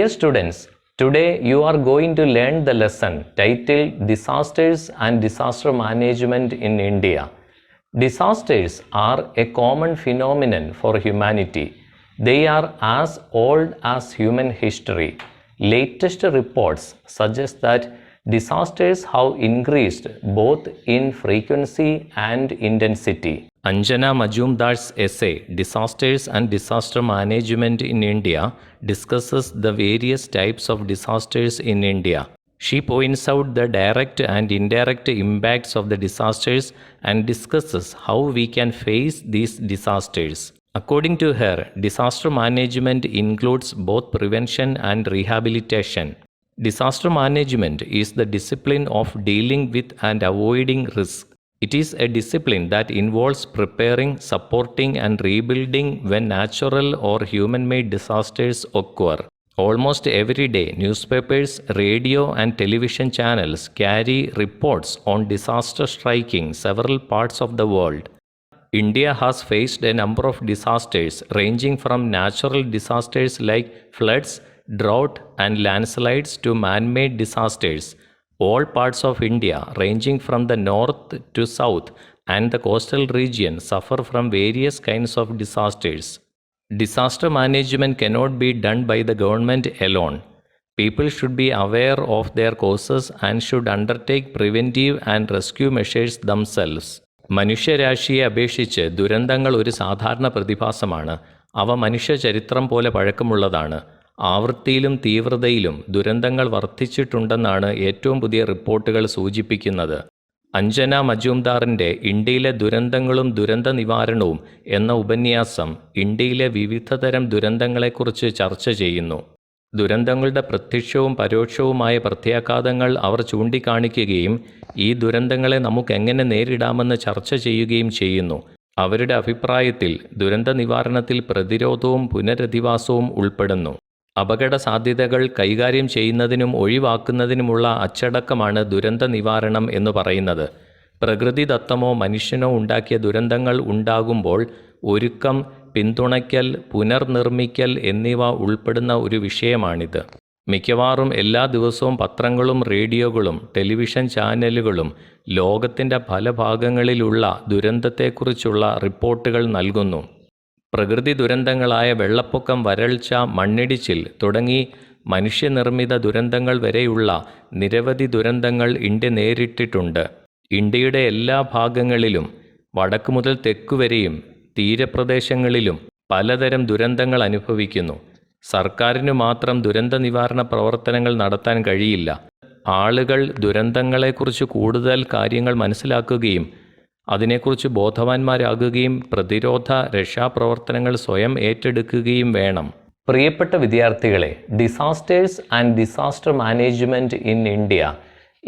Dear students, today you are going to learn the lesson titled Disasters and Disaster Management in India. Disasters are a common phenomenon for humanity. They are as old as human history. Latest reports suggest that disasters have increased both in frequency and intensity. Anjana Majumdar's essay, Disasters and Disaster Management in India, discusses the various types of disasters in India. She points out the direct and indirect impacts of the disasters and discusses how we can face these disasters. According to her, disaster management includes both prevention and rehabilitation. Disaster management is the discipline of dealing with and avoiding risk. It is a discipline that involves preparing, supporting, and rebuilding when natural or human-made disasters occur. Almost every day, newspapers, radio, and television channels carry reports on disaster striking several parts of the world. India has faced a number of disasters ranging from natural disasters like floods, drought, and landslides to man-made disasters. All parts of India, ranging from the north to south and the coastal region, suffer from various kinds of disasters. Disaster management cannot be done by the government alone. People should be aware of their causes and should undertake preventive and rescue measures themselves. മനുഷ്യരാശിയെ അപേക്ഷിച്ച് ദുരന്തങ്ങൾ ഒരു സാധാരണ പ്രതിഭാസമാണ്. അവ മനുഷ്യ ചരിത്രം പോലെ പഴക്കമുള്ളതാണ്. ആവൃത്തിയിലും തീവ്രതയിലും ദുരന്തങ്ങൾ വർദ്ധിച്ചിട്ടുണ്ടെന്നാണ് ഏറ്റവും പുതിയ റിപ്പോർട്ടുകൾ സൂചിപ്പിക്കുന്നത്. അഞ്ജന മജുംദാറിൻ്റെ ഇന്ത്യയിലെ ദുരന്തങ്ങളും ദുരന്ത നിവാരണവും എന്ന ഉപന്യാസം ഇന്ത്യയിലെ വിവിധതരം ദുരന്തങ്ങളെക്കുറിച്ച് ചർച്ച ചെയ്യുന്നു. ദുരന്തങ്ങളുടെ പ്രത്യക്ഷവും പരോക്ഷവുമായ പ്രത്യാഘാതങ്ങൾ അവർ ചൂണ്ടിക്കാണിക്കുകയും ഈ ദുരന്തങ്ങളെ നമുക്കെങ്ങനെ നേരിടാമെന്ന് ചർച്ച ചെയ്യുകയും ചെയ്യുന്നു. അവരുടെ അഭിപ്രായത്തിൽ ദുരന്ത നിവാരണത്തിൽ പ്രതിരോധവും പുനരധിവാസവും ഉൾപ്പെടുന്നു. അപകട സാധ്യതകൾ കൈകാര്യം ചെയ്യുന്നതിനും ഒഴിവാക്കുന്നതിനുമുള്ള അച്ചടക്കമാണ് ദുരന്ത നിവാരണം എന്ന് പറയുന്നത്. പ്രകൃതിദത്തമോ മനുഷ്യനോ ഉണ്ടാക്കിയ ദുരന്തങ്ങൾ ഉണ്ടാകുമ്പോൾ ഒരുക്കം, പിന്തുണയ്ക്കൽ, പുനർനിർമ്മിക്കൽ എന്നിവ ഉൾപ്പെടുന്ന ഒരു വിഷയമാണിത്. മിക്കവാറും എല്ലാ ദിവസവും പത്രങ്ങളും റേഡിയോകളും ടെലിവിഷൻ ചാനലുകളും ലോകത്തിൻ്റെ പല ഭാഗങ്ങളിലുള്ള ദുരന്തത്തെക്കുറിച്ചുള്ള റിപ്പോർട്ടുകൾ നൽകുന്നു. പ്രകൃതി ദുരന്തങ്ങളായ വെള്ളപ്പൊക്കം, വരൾച്ച, മണ്ണിടിച്ചിൽ തുടങ്ങി മനുഷ്യനിർമ്മിത ദുരന്തങ്ങൾ വരെയുള്ള നിരവധി ദുരന്തങ്ങൾ ഇന്ത്യ നേരിട്ടിട്ടുണ്ട്. ഇന്ത്യയുടെ എല്ലാ ഭാഗങ്ങളിലും വടക്ക് മുതൽ തെക്കു വരെയും തീരപ്രദേശങ്ങളിലും പലതരം ദുരന്തങ്ങൾ അനുഭവിക്കുന്നു. സർക്കാരിനു മാത്രം ദുരന്ത നിവാരണ പ്രവർത്തനങ്ങൾ നടത്താൻ കഴിയില്ല. ആളുകൾ ദുരന്തങ്ങളെക്കുറിച്ച് കൂടുതൽ കാര്യങ്ങൾ മനസ്സിലാക്കുകയും അതിനെക്കുറിച്ച് ബോധവാന്മാരാകുകയും പ്രതിരോധ രക്ഷാപ്രവർത്തനങ്ങൾ സ്വയം ഏറ്റെടുക്കുകയും വേണം. പ്രിയപ്പെട്ട വിദ്യാർത്ഥികളെ, disasters and disaster management in India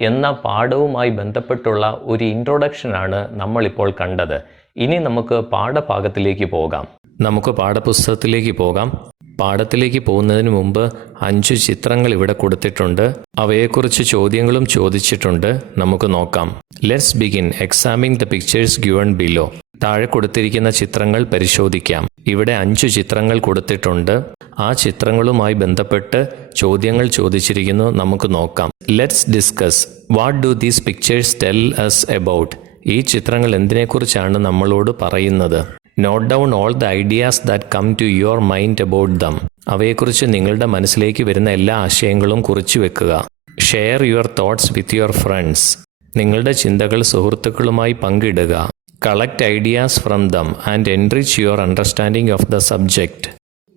എന്ന പാഠവുമായി ബന്ധപ്പെട്ടുള്ള ഒരു ഇൻട്രൊഡക്ഷനാണ് നമ്മളിപ്പോൾ കണ്ടത്. ഇനി നമുക്ക് പാഠഭാഗത്തിലേക്ക് പോകാം. നമുക്ക് പാഠപുസ്തകത്തിലേക്ക് പോകാം. പാഠത്തിലേക്ക് പോകുന്നതിന് മുമ്പ് 5 ചിത്രങ്ങൾ ഇവിടെ കൊടുത്തിട്ടുണ്ട്. അവയെക്കുറിച്ച് ചോദ്യങ്ങളും ചോദിച്ചിട്ടുണ്ട്. നമുക്ക് നോക്കാം. Let's begin examining the pictures given below. താഴെ കൊടുത്തിരിക്കുന്ന ചിത്രങ്ങൾ പരിശോധിക്കാം. ഇവിടെ 5 ചിത്രങ്ങൾ കൊടുത്തിട്ടുണ്ട്. ആ ചിത്രങ്ങളുമായി ബന്ധപ്പെട്ട് ചോദ്യങ്ങൾ ചോദിച്ചിരിക്കുന്നു. നമുക്ക് നോക്കാം. Let's discuss what do these pictures tell us about. ഈ ചിത്രങ്ങൾ എന്തിനെക്കുറിച്ചാണ് നമ്മളോട് പറയുന്നത്? Note down all the ideas that come to your mind about them. അവയെക്കുറിച്ച് നിങ്ങളുടെ മനസ്സിലേക്ക് വരുന്ന എല്ലാ ആശയങ്ങളും കുറിച്ചു വെക്കുക. Share your thoughts with your friends. നിങ്ങളുടെ ചിന്തകൾ സുഹൃത്തുക്കളുമായി പങ്കിടുക. Collect ideas from them and enrich your understanding of the subject.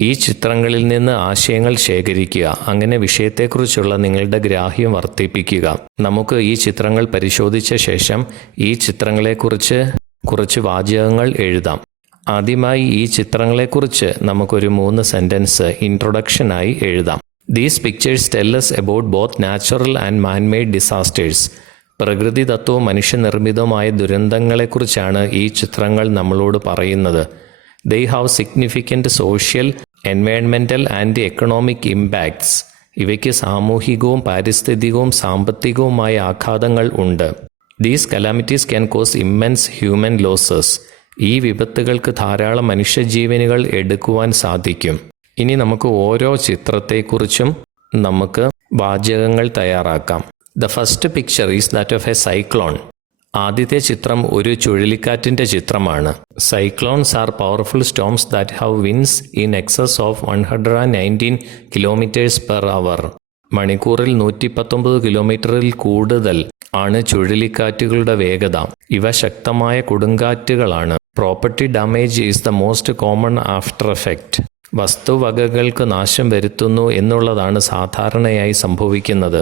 ഈ ചിത്രങ്ങളിൽ നിന്ന് ആശയങ്ങൾ ശേഖരിക്കുക. അങ്ങനെ വിഷയത്തെക്കുറിച്ചുള്ള നിങ്ങളുടെ ഗ്രാഹ്യം വർദ്ധിപ്പിക്കുക. നമുക്ക് ഈ ചിത്രങ്ങൾ പരിശോധിച്ച ശേഷം ഈ ചിത്രങ്ങളെക്കുറിച്ച് കുറച്ച് വാചകങ്ങൾ എഴുതാം. ആദ്യമായി ഈ ചിത്രങ്ങളെക്കുറിച്ച് നമുക്കൊരു 3 സെൻറ്റൻസ് ഇൻട്രൊഡക്ഷനായി എഴുതാം. These pictures tell us about both natural and man-made disasters. പ്രകൃതിദത്തവും മനുഷ്യനിർമ്മിതവുമായ ദുരന്തങ്ങളെക്കുറിച്ചാണ് ഈ ചിത്രങ്ങൾ നമ്മളോട് പറയുന്നത്. They have significant social, environmental and economic impacts. ഇവയ്ക്ക് സാമൂഹികവും പാരിസ്ഥിതികവും സാമ്പത്തികവുമായ ആഘാതങ്ങൾ ഉണ്ട്. These calamities can cause immense human losses. ഈ വിപത്തുകൾക്ക് ധാരാളം മനുഷ്യജീവനുകൾ എടുക്കുവാൻ സാധിക്കും. ഇനി നമുക്ക് ഓരോ ചിത്രത്തെക്കുറിച്ചും നമുക്ക് വാചകങ്ങൾ തയ്യാറാക്കാം. The first picture is that of a cyclone. ആദ്യത്തെ ചിത്രം ഒരു ചുഴലിക്കാറ്റിൻ്റെ ചിത്രമാണ്. Cyclones are powerful storms that have winds in excess of 119 km/h. മണിക്കൂറിൽ 119 കിലോമീറ്ററിൽ കൂടുതൽ ആണ് ചുഴലിക്കാറ്റുകളുടെ വേഗത. ഇവ ശക്തമായ കൊടുങ്കാറ്റുകളാണ്. Property damage is the most common after effect. വസ്തുവകകൾക്ക് നാശം വരുത്തുന്നു എന്നുള്ളതാണ് സാധാരണയായി സംഭവിക്കുന്നത്.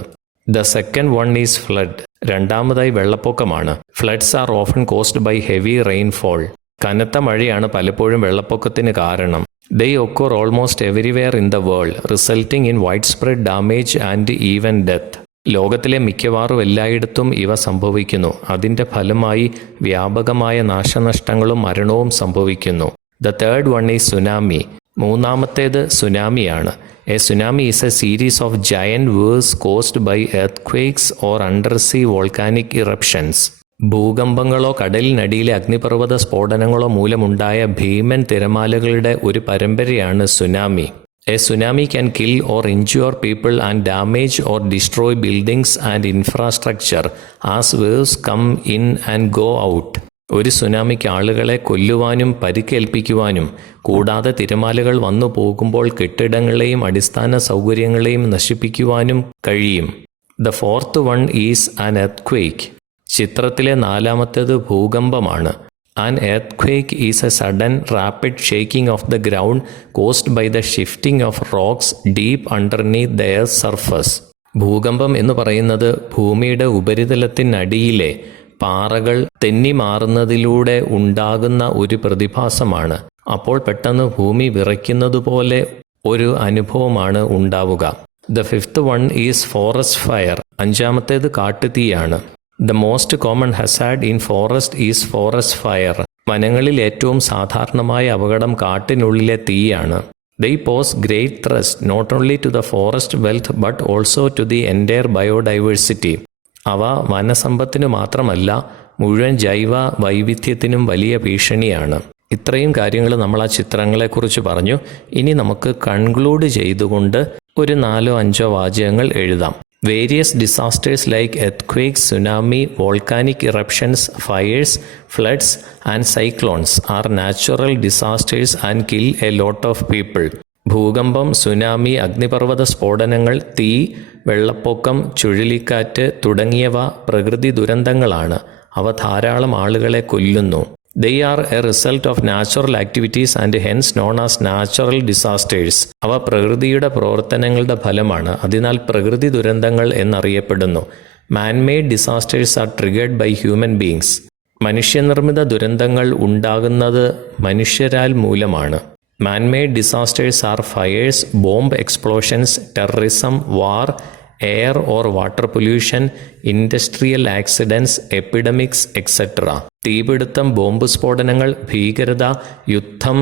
The second one is flood. രണ്ടാമതായി വെള്ളപ്പൊക്കമാണ്. Floods are often caused by heavy rainfall. കനത്ത മഴയാണ് പലപ്പോഴും വെള്ളപ്പൊക്കത്തിന് കാരണം. They occur almost everywhere in the world, resulting in widespread damage and even death. ലോകത്തിലെ മിക്കവാറും എല്ലായിടത്തും ഇവ സംഭവിക്കുന്നു. അതിൻ്റെ ഫലമായി വ്യാപകമായ നാശനഷ്ടങ്ങളും മരണവും സംഭവിക്കുന്നു. The third one is tsunami. മൂന്നാമത്തേത് സുനാമിയാണ്. A tsunami is a series of giant waves caused by earth or undersea volcanic eruptions. ഭൂകമ്പങ്ങളോ കടലിനടിയിലെ അഗ്നിപർവ്വത സ്ഫോടനങ്ങളോ മൂലമുണ്ടായ ഭീമൻ തിരമാലകളുടെ ഒരു പരമ്പരയാണ് tsunami. A tsunami can kill or injure people and damage or destroy buildings and infrastructure as waves come in and go out. ഒരു സുനാമിക്ക് ആളുകളെ കൊല്ലുവാനും പരിക്കേൽപ്പിക്കുവാനും കൂടാതെ തിരമാലകൾ വന്നു പോകുമ്പോൾ കെട്ടിടങ്ങളെയും അടിസ്ഥാന സൗകര്യങ്ങളെയും നശിപ്പിക്കുവാനും കഴിയും. The fourth one is an earth. ചിത്രത്തിലെ നാലാമത്തേത് ഭൂകമ്പമാണ്. An earth is a sudden rapid shaking of the ground caused by the shifting of rocks deep underneath the earth surface. ഭൂകമ്പം എന്ന് പറയുന്നത് ഭൂമിയുടെ ഉപരിതലത്തിനടിയിലെ പാറകൾ തെന്നിമാറുന്നതിലൂടെ ഉണ്ടാകുന്ന ഒരു പ്രതിഭാസമാണ്. അപ്പോൾ പെട്ടെന്ന് ഭൂമി വിറയ്ക്കുന്നതുപോലെ ഒരു അനുഭവമാണ് ഉണ്ടാവുക. The fifth one is forest fire. അഞ്ചാമത്തേത് കാട്ടുതീയാണ്. The most common hazard in forest is forest fire. വനങ്ങളിൽ ഏറ്റവും സാധാരണമായ അപകടം കാട്ടിനുള്ളിലെ തീയാണ്. They pose great threat not only to the forest wealth but also to the entire biodiversity. അവ വനസമ്പത്തിനു മാത്രമല്ല മുഴുവൻ ജൈവ വൈവിധ്യത്തിനും വലിയ ഭീഷണിയാണ്. ഇത്രയും കാര്യങ്ങൾ നമ്മൾ ആ ചിത്രങ്ങളെക്കുറിച്ച് പറഞ്ഞു. ഇനി നമുക്ക് കൺക്ലൂഡ് ചെയ്തുകൊണ്ട് ഒരു 4-5 വാചകങ്ങൾ എഴുതാം. Various disasters like earthquakes, tsunami, volcanic eruptions, fires, floods and cyclones are natural disasters and kill a lot of people. ഭൂകമ്പം, സുനാമി, അഗ്നിപർവ്വത സ്ഫോടനങ്ങൾ, തീ, വെള്ളപ്പൊക്കം, ചുഴലിക്കാറ്റ് തുടങ്ങിയവ പ്രകൃതി ദുരന്തങ്ങളാണ്. അവ ധാരാളം ആളുകളെ കൊല്ലുന്നു. They are a result of natural activities and hence known as natural disasters. അവ പ്രകൃതിയുടെ പ്രവർത്തനങ്ങളുടെ ഫലമാണ്. അതിനാൽ പ്രകൃതി ദുരന്തങ്ങൾ എന്നറിയപ്പെടുന്നു. Man-made disasters are triggered by human beings. മനുഷ്യനിർമ്മിത ദുരന്തങ്ങൾ ഉണ്ടാകുന്നത് മനുഷ്യരാൽ മൂലമാണ്. Man-made disasters are fires, bomb explosions, terrorism, war, air or water pollution, industrial accidents, epidemics, etc. തീപിടുത്തം, ബോംബ് സ്ഫോടനങ്ങൾ, ഭീകരത, യുദ്ധം,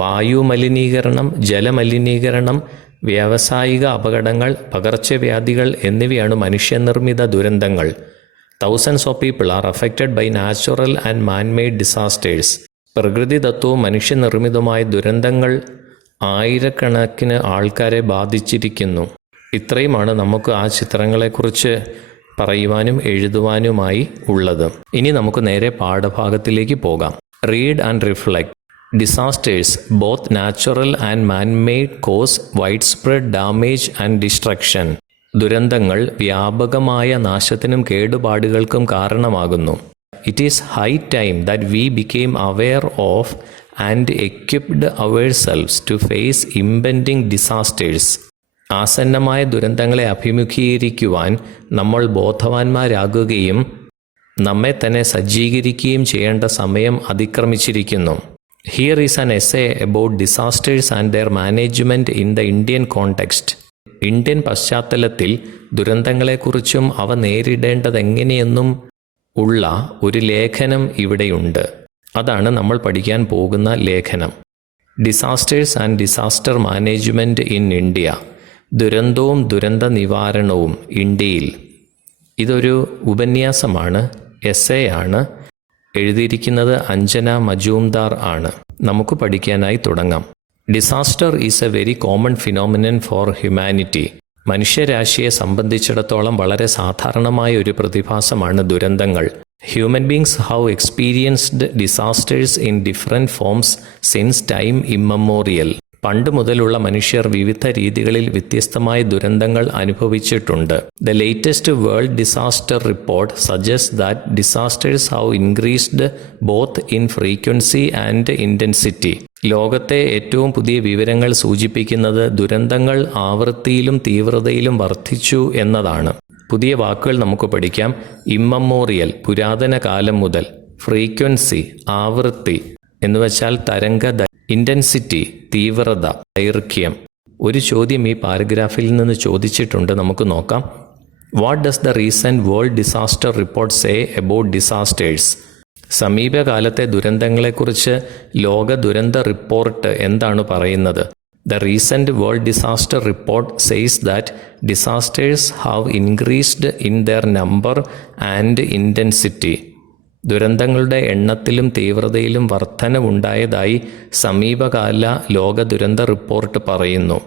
വായുമലിനീകരണം, ജലമലിനീകരണം, വ്യാവസായിക അപകടങ്ങൾ, പകർച്ചവ്യാധികൾ എന്നിവയാണ് മനുഷ്യനിർമ്മിത ദുരന്തങ്ങൾ. Thousands of people are affected by natural and man-made disasters. പ്രകൃതിദത്തവും മനുഷ്യനിർമ്മിതമായ ദുരന്തങ്ങൾ ആയിരക്കണക്കിന് ആൾക്കാരെ ബാധിച്ചിരിക്കുന്നു. ഇത്രയുമാണ് നമുക്ക് ആ ചിത്രങ്ങളെക്കുറിച്ച് പറയുവാനും എഴുതുവാനുമായി ഉള്ളത്. ഇനി നമുക്ക് നേരെ പാഠഭാഗത്തിലേക്ക് പോകാം. Read and reflect. Disasters both natural and man-made cause widespread damage and destruction. ദുരന്തങ്ങൾ വ്യാപകമായ നാശത്തിനും കേടുപാടുകൾക്കും കാരണമാകുന്നു. It is high time that we became aware of and equipped ourselves to face impending disasters. ആസന്നമായ ദുരന്തങ്ങളെ അഭിമുഖീകരിക്കുവാൻ നമ്മൾ ബോധവാന്മാരാകുകയും നമ്മെ തന്നെ സജ്ജീകരിക്കുകയും ചെയ്യേണ്ട സമയം അതിക്രമിച്ചിരിക്കുന്നു. Here is an essay about disasters and their management in the Indian context. Indian പശ്ചാത്തലത്തിൽ ദുരന്തങ്ങളെക്കുറിച്ചും അവ നേരിടേണ്ടതെങ്ങനെയെന്നും ഉള്ള ഒരു ലേഖനം ഇവിടെയുണ്ട്. അതാണ് നമ്മൾ പഠിക്കാൻ പോകുന്ന ലേഖനം. Disasters and disaster management in India. ദുരന്തവും ദുരന്ത നിവാരണവും ഇന്ത്യയിൽ. ഇതൊരു ഉപന്യാസമാണ്, എസ്സേ ആണ്. എഴുതിയിരിക്കുന്നത് അഞ്ജന മജൂംദാർ ആണ്. നമുക്ക് പഠിക്കാനായി തുടങ്ങാം. Disaster is a very common phenomenon for humanity. മനുഷ്യരാശിയെ സംബന്ധിച്ചിടത്തോളം വളരെ സാധാരണമായ ഒരു പ്രതിഭാസമാണ് ദുരന്തങ്ങൾ. Human beings have experienced disasters in different forms since time immemorial. പണ്ട് മുതലുള്ള മനുഷ്യർ വിവിധ രീതികളിൽ വ്യത്യസ്തമായ ദുരന്തങ്ങൾ അനുഭവിച്ചിട്ടുണ്ട്. The latest world disaster report suggest that disasters have increased both in frequency and intensity. ലോകത്തെ ഏറ്റവും പുതിയ വിവരങ്ങൾ സൂചിപ്പിക്കുന്നത് ദുരന്തങ്ങൾ ആവൃത്തിയിലും തീവ്രതയിലും വർദ്ധിച്ചു എന്നതാണ്. പുതിയ വാക്കുകൾ നമുക്ക് പഠിക്കാം. ഇമ്മമോറിയൽ, പുരാതന കാലം മുതൽ. ഫ്രീക്വൻസി, ആവൃത്തി എന്നുവെച്ചാൽ തരംഗ. ഇൻറ്റൻസിറ്റി, തീവ്രത, ദൈർഘ്യം. ഒരു ചോദ്യം ഈ പാരഗ്രാഫിൽ നിന്ന് ചോദിച്ചിട്ടുണ്ട്, നമുക്ക് നോക്കാം. What does the recent world disaster report say about disasters? സമീപകാലത്തെ ദുരന്തങ്ങളെക്കുറിച്ച് ലോക ദുരന്ത റിപ്പോർട്ട് എന്താണ് പറയുന്നത്? The recent world disaster report says that disasters have increased in their number and intensity. ദുരന്തങ്ങളുടെ എണ്ണത്തിലും തീവ്രതയിലും വർധനവുണ്ടായതായി സമീപകാല ലോക ദുരന്ത റിപ്പോർട്ട് പറയുന്നു.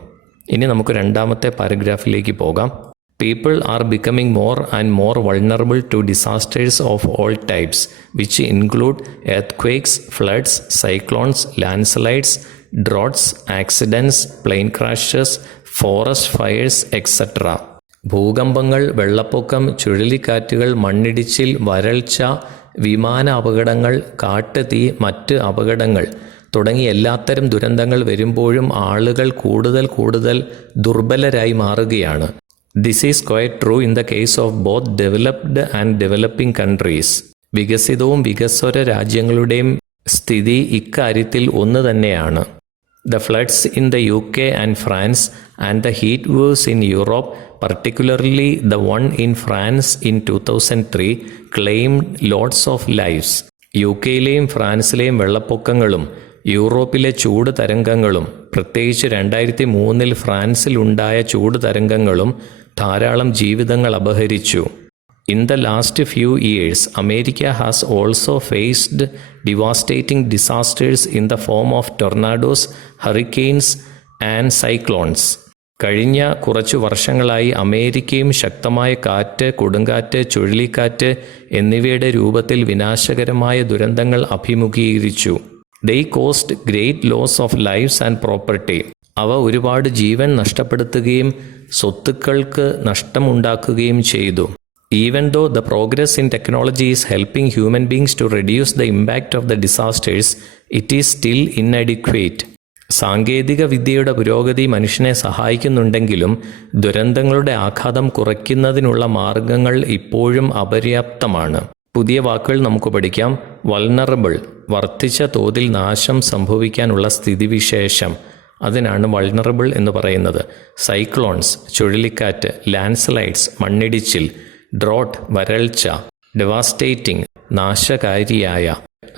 ഇനി നമുക്ക് രണ്ടാമത്തെ പാരഗ്രാഫിലേക്ക് പോകാം. People are becoming more and more vulnerable to disasters of all types which include earthquakes, floods, cyclones, landslides, droughts, accidents, plane crashes, forest fires etcetera. ഭൂകമ്പങ്ങൾ, വെള്ളപ്പൊക്കം, ചുഴലിക്കാറ്റുകൾ, മണ്ണിടിച്ചിൽ, വരൾച്ച, വിമാന അപകടങ്ങൾ, കാട്ടുതീ, മറ്റ് അപകടങ്ങൾ തുടങ്ങി എല്ലാത്തരം ദുരന്തങ്ങൾ വരുമ്പോഴും ആളുകൾ കൂടുതൽ ദുർബലരായി മാറുകയാണ്. This is quite true in the case of both developed and developing countries. വികസിതവും വികസ്വര രാജ്യങ്ങളുടെയും സ്ഥിതി ഇക്കാര്യത്തിൽ ഒന്ന് തന്നെയാണ്. The floods in the UK and France and the heat waves in Europe, particularly the one in France in 2003, claimed lots of lives. യുകെയിലെയും ഫ്രാൻസിലെയും വെള്ളപ്പൊക്കങ്ങളും യൂറോപ്പിലെ ചൂട് തരംഗങ്ങളും, പ്രത്യേകിച്ച് 2003 ഫ്രാൻസിലുണ്ടായ ചൂട് തരംഗങ്ങളും ധാരാളം ജീവിതങ്ങൾ അപഹരിച്ചു. In the last few years, America has also faced devastating disasters in the form of tornadoes, hurricanes and cyclones. കഴിഞ്ഞ കുറച്ചു വർഷങ്ങളായി അമേരിക്കയും ശക്തമായ കാറ്റ്, കൊടുങ്കാറ്റ്, ചുഴലിക്കാറ്റ് എന്നിവയുടെ രൂപത്തിൽ വിനാശകരമായ ദുരന്തങ്ങൾ അഭിമുഖീകരിച്ചു. They caused great loss of lives and property. അവ ഒരുപാട് ജീവൻ നഷ്ടപ്പെടുത്തുകയും സ്വത്തുക്കൾക്ക് നഷ്ടമുണ്ടാക്കുകയും ചെയ്തു. Even though the progress in technology is helping human beings to reduce the impact of the disasters, it is still inadequate. സാങ്കേതിക വിദ്യയുടെ പുരോഗതി മനുഷ്യനെ സഹായിക്കുന്നുണ്ടെങ്കിലും ദുരന്തങ്ങളുടെ ആഘാതം കുറയ്ക്കുന്നതിനുള്ള മാർഗങ്ങൾ ഇപ്പോഴും അപര്യാപ്തമാണ്. പുതിയ വാക്കുകൾ നമുക്ക് പഠിക്കാം. വൾണറബിൾ, വർദ്ധിച്ച തോതിൽ നാശം സംഭവിക്കാനുള്ള സ്ഥിതിവിശേഷം, അതിനാണ് വൾണറബിൾ എന്ന് പറയുന്നത്. സൈക്ലോൺസ്, ചുഴലിക്കാറ്റ്, ലാൻഡ്സ്ലൈഡ്സ്, മണ്ണിടിച്ചിൽ, ഡ്രോട്ട്, വരൾച്ച, ഡെവാസ്റ്റേറ്റിംഗ്, നാശകാരിയായ,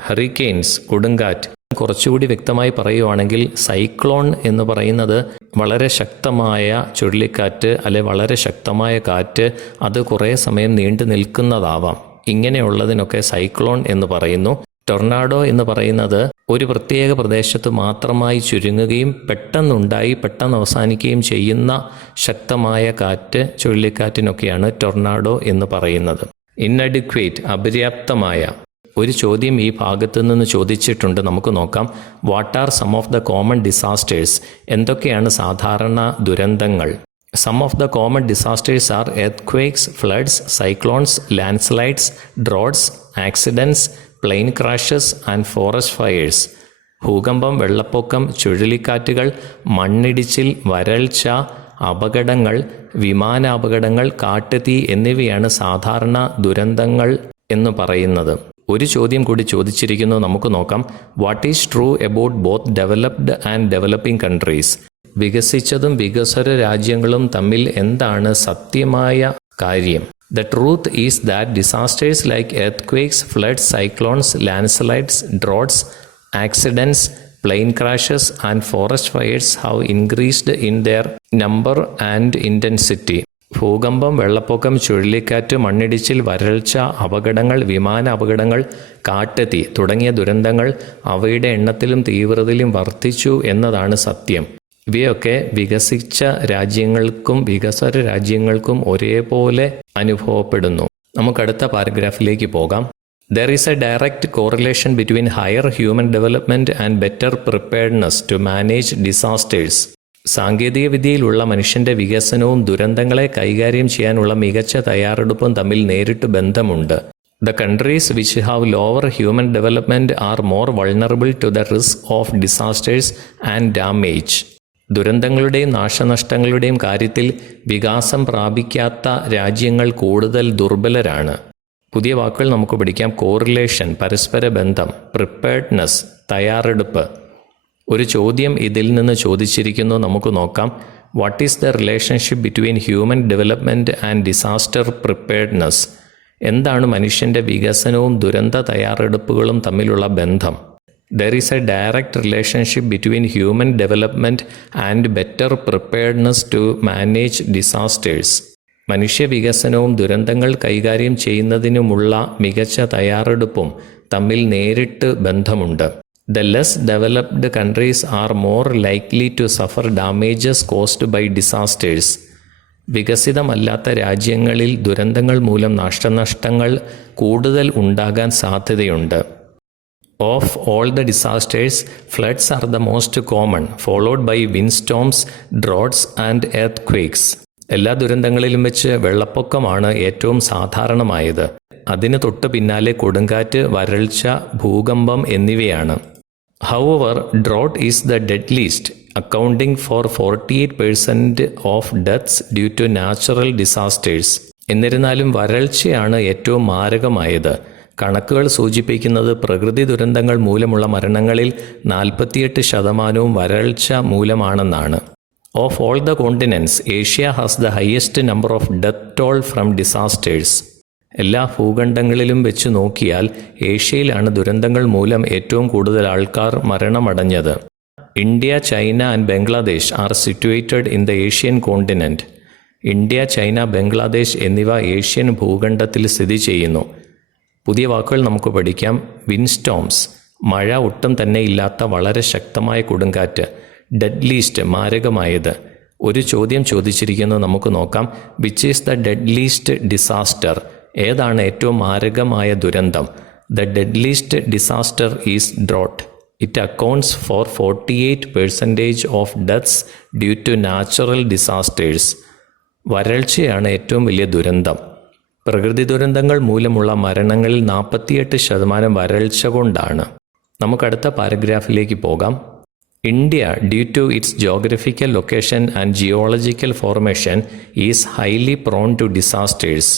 ഹറിക്കെയിൻസ്, കൊടുങ്കാറ്റ്. കുറച്ചുകൂടി വ്യക്തമായി പറയുവാണെങ്കിൽ സൈക്ലോൺ എന്ന് പറയുന്നത് വളരെ ശക്തമായ ചുഴലിക്കാറ്റ് അല്ലെ വളരെ ശക്തമായ കാറ്റ്, അത് കുറേ സമയം നീണ്ടു നിൽക്കുന്നതാവാം. ഇങ്ങനെയുള്ളതിനൊക്കെ സൈക്ലോൺ എന്ന് പറയുന്നു. ടൊർണാഡോ എന്ന് പറയുന്നത് ഒരു പ്രത്യേക പ്രദേശത്ത് മാത്രമായി ചുരുങ്ങുകയും പെട്ടെന്നുണ്ടായി പെട്ടെന്ന് അവസാനിക്കുകയും ചെയ്യുന്ന ശക്തമായ കാറ്റ്, ചുഴലിക്കാറ്റിനൊക്കെയാണ് ടൊർണാഡോ എന്ന് പറയുന്നത്. ഇൻഅഡിക്വേറ്റ്, അപര്യാപ്തമായ. ഒരു ചോദ്യം ഈ ഭാഗത്തു നിന്ന് ചോദിച്ചിട്ടുണ്ട്, നമുക്ക് നോക്കാം. What are some of the common disasters? എന്തൊക്കെയാണ് സാധാരണ ദുരന്തങ്ങൾ? Some of the common disasters are earthquakes, floods, cyclones, landslides, droughts, accidents, plane crashes and forest fires. ഭൂകമ്പം, വെള്ളപ്പൊക്കം, ചുഴലിക്കാറ്റുകൾ, മണ്ണിടിച്ചിൽ, വരൾച്ച, അപകടങ്ങൾ, വിമാനാപകടങ്ങൾ, കാട്ടുതീ എന്നിവയാണ് സാധാരണ ദുരന്തങ്ങൾ എന്ന് പറയുന്നത്. ഒരു ചോദ്യം കൂടി ചോദിച്ചിരിക്കുന്നു, നമുക്ക് നോക്കാം. What is true about both developed and developing countries? വികസിച്ചതും വികസ്വര രാജ്യങ്ങളും തമ്മിൽ എന്താണ് സത്യമായ കാര്യം? The truth is that disasters like earthquakes, floods, cyclones, landslides, droughts, accidents, plane crashes and forest fires have increased in their number and intensity. ഭൂകമ്പം, വെള്ളപ്പൊക്കം, ചുഴലിക്കാറ്റ്, മണ്ണിടിച്ചിൽ, വരൾച്ച, അപകടങ്ങൾ, വിമാന അപകടങ്ങൾ, കാട്ടുതീ തുടങ്ങിയ ദുരന്തങ്ങൾ അവയുടെ എണ്ണത്തിലും തീവ്രതയിലും വർദ്ധിച്ചു എന്നതാണ് സത്യം. ഇവയൊക്കെ വികസിച്ച രാജ്യങ്ങൾക്കും വികസ്വര രാജ്യങ്ങൾക്കും ഒരേപോലെ അനുഭവപ്പെടുന്നു. നമുക്കടുത്ത പാരഗ്രാഫിലേക്ക് പോകാം. There is a direct correlation between higher human development and better preparedness to manage disasters. സാങ്കേതിക വിദ്യയിലുള്ള മനുഷ്യന്റെ വികസനവും ദുരന്തങ്ങളെ കൈകാര്യം ചെയ്യാനുള്ള മികച്ച തയ്യാറെടുപ്പും തമ്മിൽ നേരിട്ട് ബന്ധമുണ്ട്. The countries which have lower human development are more vulnerable to the risk of disasters and damage. ദുരന്തങ്ങളുടെയും നാശനഷ്ടങ്ങളുടെയും കാര്യത്തിൽ വികാസം പ്രാപിക്കാത്ത രാജ്യങ്ങൾ കൂടുതൽ ദുർബലരാണ്. പുതിയ വാക്കുകൾ നമുക്ക് പഠിക്കാം. കോറിലേഷൻ, പരസ്പര ബന്ധം. പ്രിപ്പയർഡ്നെസ്, തയ്യാറെടുപ്പ്. ഒരു ചോദ്യം ഇതിൽ നിന്ന് ചോദിച്ചിരിക്കുന്നു, നമുക്ക് നോക്കാം. What is the relationship between human development and disaster preparedness? എന്താണ് മനുഷ്യൻ്റെ വികസനവും ദുരന്ത തയ്യാറെടുപ്പുകളും തമ്മിലുള്ള ബന്ധം? There is a direct relationship between human development and better preparedness to manage disasters. മനുഷ്യ വികസനവും ദുരന്തങ്ങൾ കൈകാര്യം ചെയ്യുന്നതിനുമുള്ള മികച്ച തയ്യാറെടുപ്പും തമ്മിൽ നേരിട്ട് ബന്ധമുണ്ട്. The less developed countries are more likely to suffer damages caused by disasters. വികസിതമല്ലാത്ത രാജ്യങ്ങളിൽ ദുരന്തങ്ങൾ മൂലം നാശനഷ്ടങ്ങൾ കൂടുതൽ ഉണ്ടാകാൻ സാധ്യതയുണ്ട്. Of all the disasters, floods are the most common, followed by windstorms, droughts and earthquakes. എല്ലാ ദുരന്തങ്ങളിലും വെച്ച് വെള്ളപ്പൊക്കമാണ് ഏറ്റവും സാധാരണമായത്. അതിന് തൊട്ട് പിന്നാലെ കൊടുങ്കാറ്റ്, വരൾച്ച, ഭൂകമ്പം എന്നിവയാണ്. However, drought is the deadliest, accounting for 48% of deaths due to natural disasters. എന്നിരുന്നാലും വരൾച്ചയാണ് ഏറ്റവും മാരകമായത്. കണക്കുകൾ സൂചിപ്പിക്കുന്നത് പ്രകൃതി ദുരന്തങ്ങൾ മൂലമുള്ള മരണങ്ങളിൽ 48% വരൾച്ച മൂലമാണെന്നാണ്. Of all the continents, Asia has the highest number of death toll from disasters. എല്ലാ ഭൂഖണ്ഡങ്ങളിലും വെച്ച് നോക്കിയാൽ ഏഷ്യയിലാണ് ദുരന്തങ്ങൾ മൂലം ഏറ്റവും കൂടുതൽ ആൾക്കാർ മരണമടഞ്ഞത്. India, China and Bangladesh R situated in the Asian continent. India, China, Bangladesh എന്നിവ ഏഷ്യൻ ഭൂഖണ്ഡത്തിൽ സ്ഥിതി ചെയ്യുന്നു. പുതിയ വാക്കുകൾ നമുക്ക് പഠിക്കാം. വിൻസ്റ്റോംസ്, മഴ ഒട്ടും തന്നെ ഇല്ലാത്ത വളരെ ശക്തമായ കൊടുങ്കാറ്റ്. ഡെഡ്ലീസ്റ്റ്, മാരകമായത്. ഒരു ചോദ്യം ചോദിച്ചിരിക്കുന്നത് നമുക്ക് നോക്കാം. Which is the deadliest disaster? ഏതാണ് ഏറ്റവും മാരകമായ ദുരന്തം? The deadliest disaster is drought. It accounts for 48% of deaths due to natural disasters. വരൾച്ചയാണ് ഏറ്റവും വലിയ ദുരന്തം. പ്രകൃതി ദുരന്തങ്ങൾ മൂലമുള്ള മരണങ്ങളിൽ 48% വരൾച്ച കൊണ്ടാണ്. നമുക്കടുത്ത പാരഗ്രാഫിലേക്ക് പോകാം. India, due to its geographical location and geological formation, is highly prone to disasters.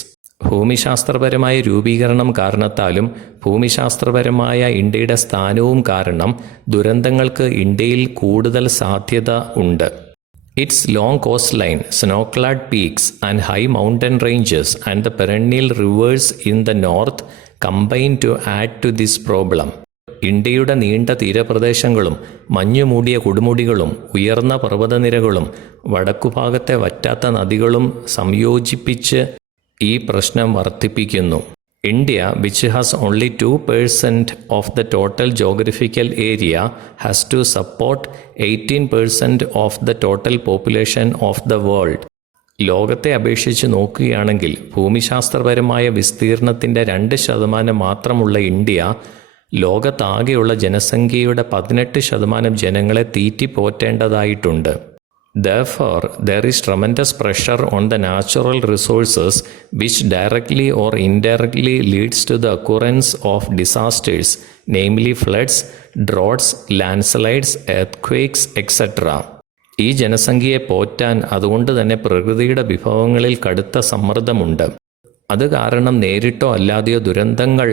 ഭൂമിശാസ്ത്രപരമായ രൂപീകരണം കാരണത്താലും ഭൂമിശാസ്ത്രപരമായ ഇന്ത്യയുടെ സ്ഥാനവും കാരണം ദുരന്തങ്ങൾക്ക് ഇന്ത്യയിൽ കൂടുതൽ സാധ്യത ഉണ്ട്. Its long coastline, snow-clad peaks and high mountain ranges and the perennial rivers in the north combine to add to this problem. ഇന്ത്യയുടെ നീണ്ട തീരപ്രദേശങ്ങളും മഞ്ഞുമൂടിയ കൊടുമുടികളും ഉയർന്ന പർവ്വതനിരകളും വടക്കുഭാഗത്തെ വറ്റാത്ത നദികളും സംയോജിപ്പിച്ച് ഈ പ്രശ്നം വർദ്ധിപ്പിക്കുന്നു. India, which has only 2% of the total geographical area, has to support 18% of the total population of the world. ലോകത്തെ അപേക്ഷിച്ച് നോക്കുകയാണെങ്കിൽ ഭൂമിശാസ്ത്രപരമായ വിസ്തീർണത്തിൻ്റെ 2% മാത്രമുള്ള ഇന്ത്യ ലോകത്താകെയുള്ള ജനസംഖ്യയുടെ 18% ജനങ്ങളെ തീറ്റിപ്പോറ്റേണ്ടതായിട്ടുണ്ട്. Therefore, there is tremendous pressure on the natural resources which directly or indirectly leads to the occurrence of disasters, namely floods, droughts, landslides, earthquakes, etc. ഈ ജനസംഖ്യയെ പോറ്റാൻ അതുകൊണ്ട് തന്നെ പ്രകൃതിയുടെ വിഭവങ്ങളിൽ കടുത്ത സമ്മർദ്ദമുണ്ട്. അത് കാരണം നേരിട്ടോ അല്ലാതെയോ ദുരന്തങ്ങൾ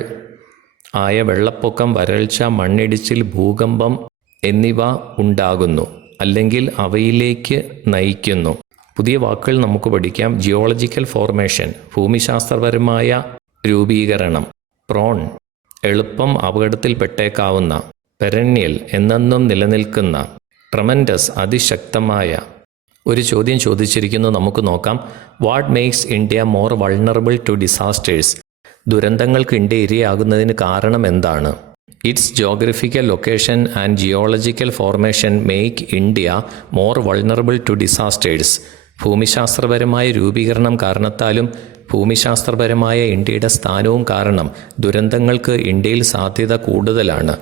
ആയ വെള്ളപ്പൊക്കം, വരൾച്ച, മണ്ണിടിച്ചിൽ, ഭൂകമ്പം എന്നിവ ഉണ്ടാകുന്നു, അല്ലെങ്കിൽ അവയിലേക്ക് നയിക്കുന്നു. പുതിയ വാക്കുകൾ നമുക്ക് പഠിക്കാം. ജിയോളജിക്കൽ ഫോർമേഷൻ, ഭൂമിശാസ്ത്രപരമായ രൂപീകരണം. പ്രോൺ, എളുപ്പം അപകടത്തിൽപ്പെട്ടേക്കാവുന്ന. പെരന്യൽ, എന്നെന്നും നിലനിൽക്കുന്ന. ട്രമൻഡസ്, അതിശക്തമായ. ഒരു ചോദ്യം ചോദിച്ചിരിക്കുന്നു, നമുക്ക് നോക്കാം. What makes India more vulnerable to disasters? ദുരന്തങ്ങൾക്ക് ഇന്ത്യ ഇരയാകുന്നതിന് കാരണം എന്താണ്? Its geographical location and geological formation make India more vulnerable to disasters. ഭൂമിശാസ്ത്രപരമായ രൂപീകരണം കാരണത്താലും ഭൂമിശാസ്ത്രപരമായ ഇന്ത്യയുടെ സ്ഥാനവും കാരണം ദുരന്തങ്ങൾക്ക് ഇന്ത്യയിൽ സാധ്യത കൂടുതലാണ്.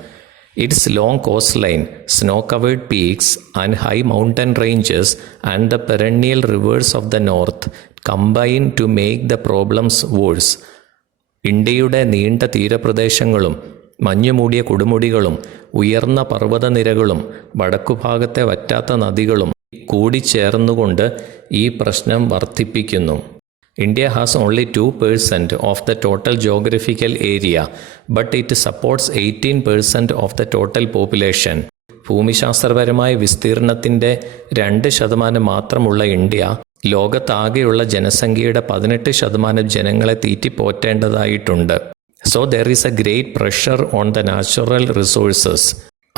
Its long coastline, snow covered peaks and high mountain ranges and the perennial rivers of the north combine to make the problems worse. ഇന്ത്യയുടെ നീണ്ട തീരപ്രദേശങ്ങളും മഞ്ഞുമൂടിയ കൊടുമുടികളും ഉയർന്ന പർവ്വതനിരകളും വടക്കുഭാഗത്തെ വറ്റാത്ത നദികളും കൂടിച്ചേർന്നുകൊണ്ട് ഈ പ്രശ്നം വർദ്ധിപ്പിക്കുന്നു. India has only 2% of the total geographical area, but it supports 18% of the total population. ഭൂമിശാസ്ത്രപരമായ വിസ്തീർണത്തിൻ്റെ 2% മാത്രമുള്ള ഇന്ത്യ ലോകത്താകെയുള്ള ജനസംഖ്യയുടെ 18% ജനങ്ങളെ തീറ്റിപ്പോറ്റേണ്ടതായിട്ടുണ്ട്. So there is a great pressure on the natural resources.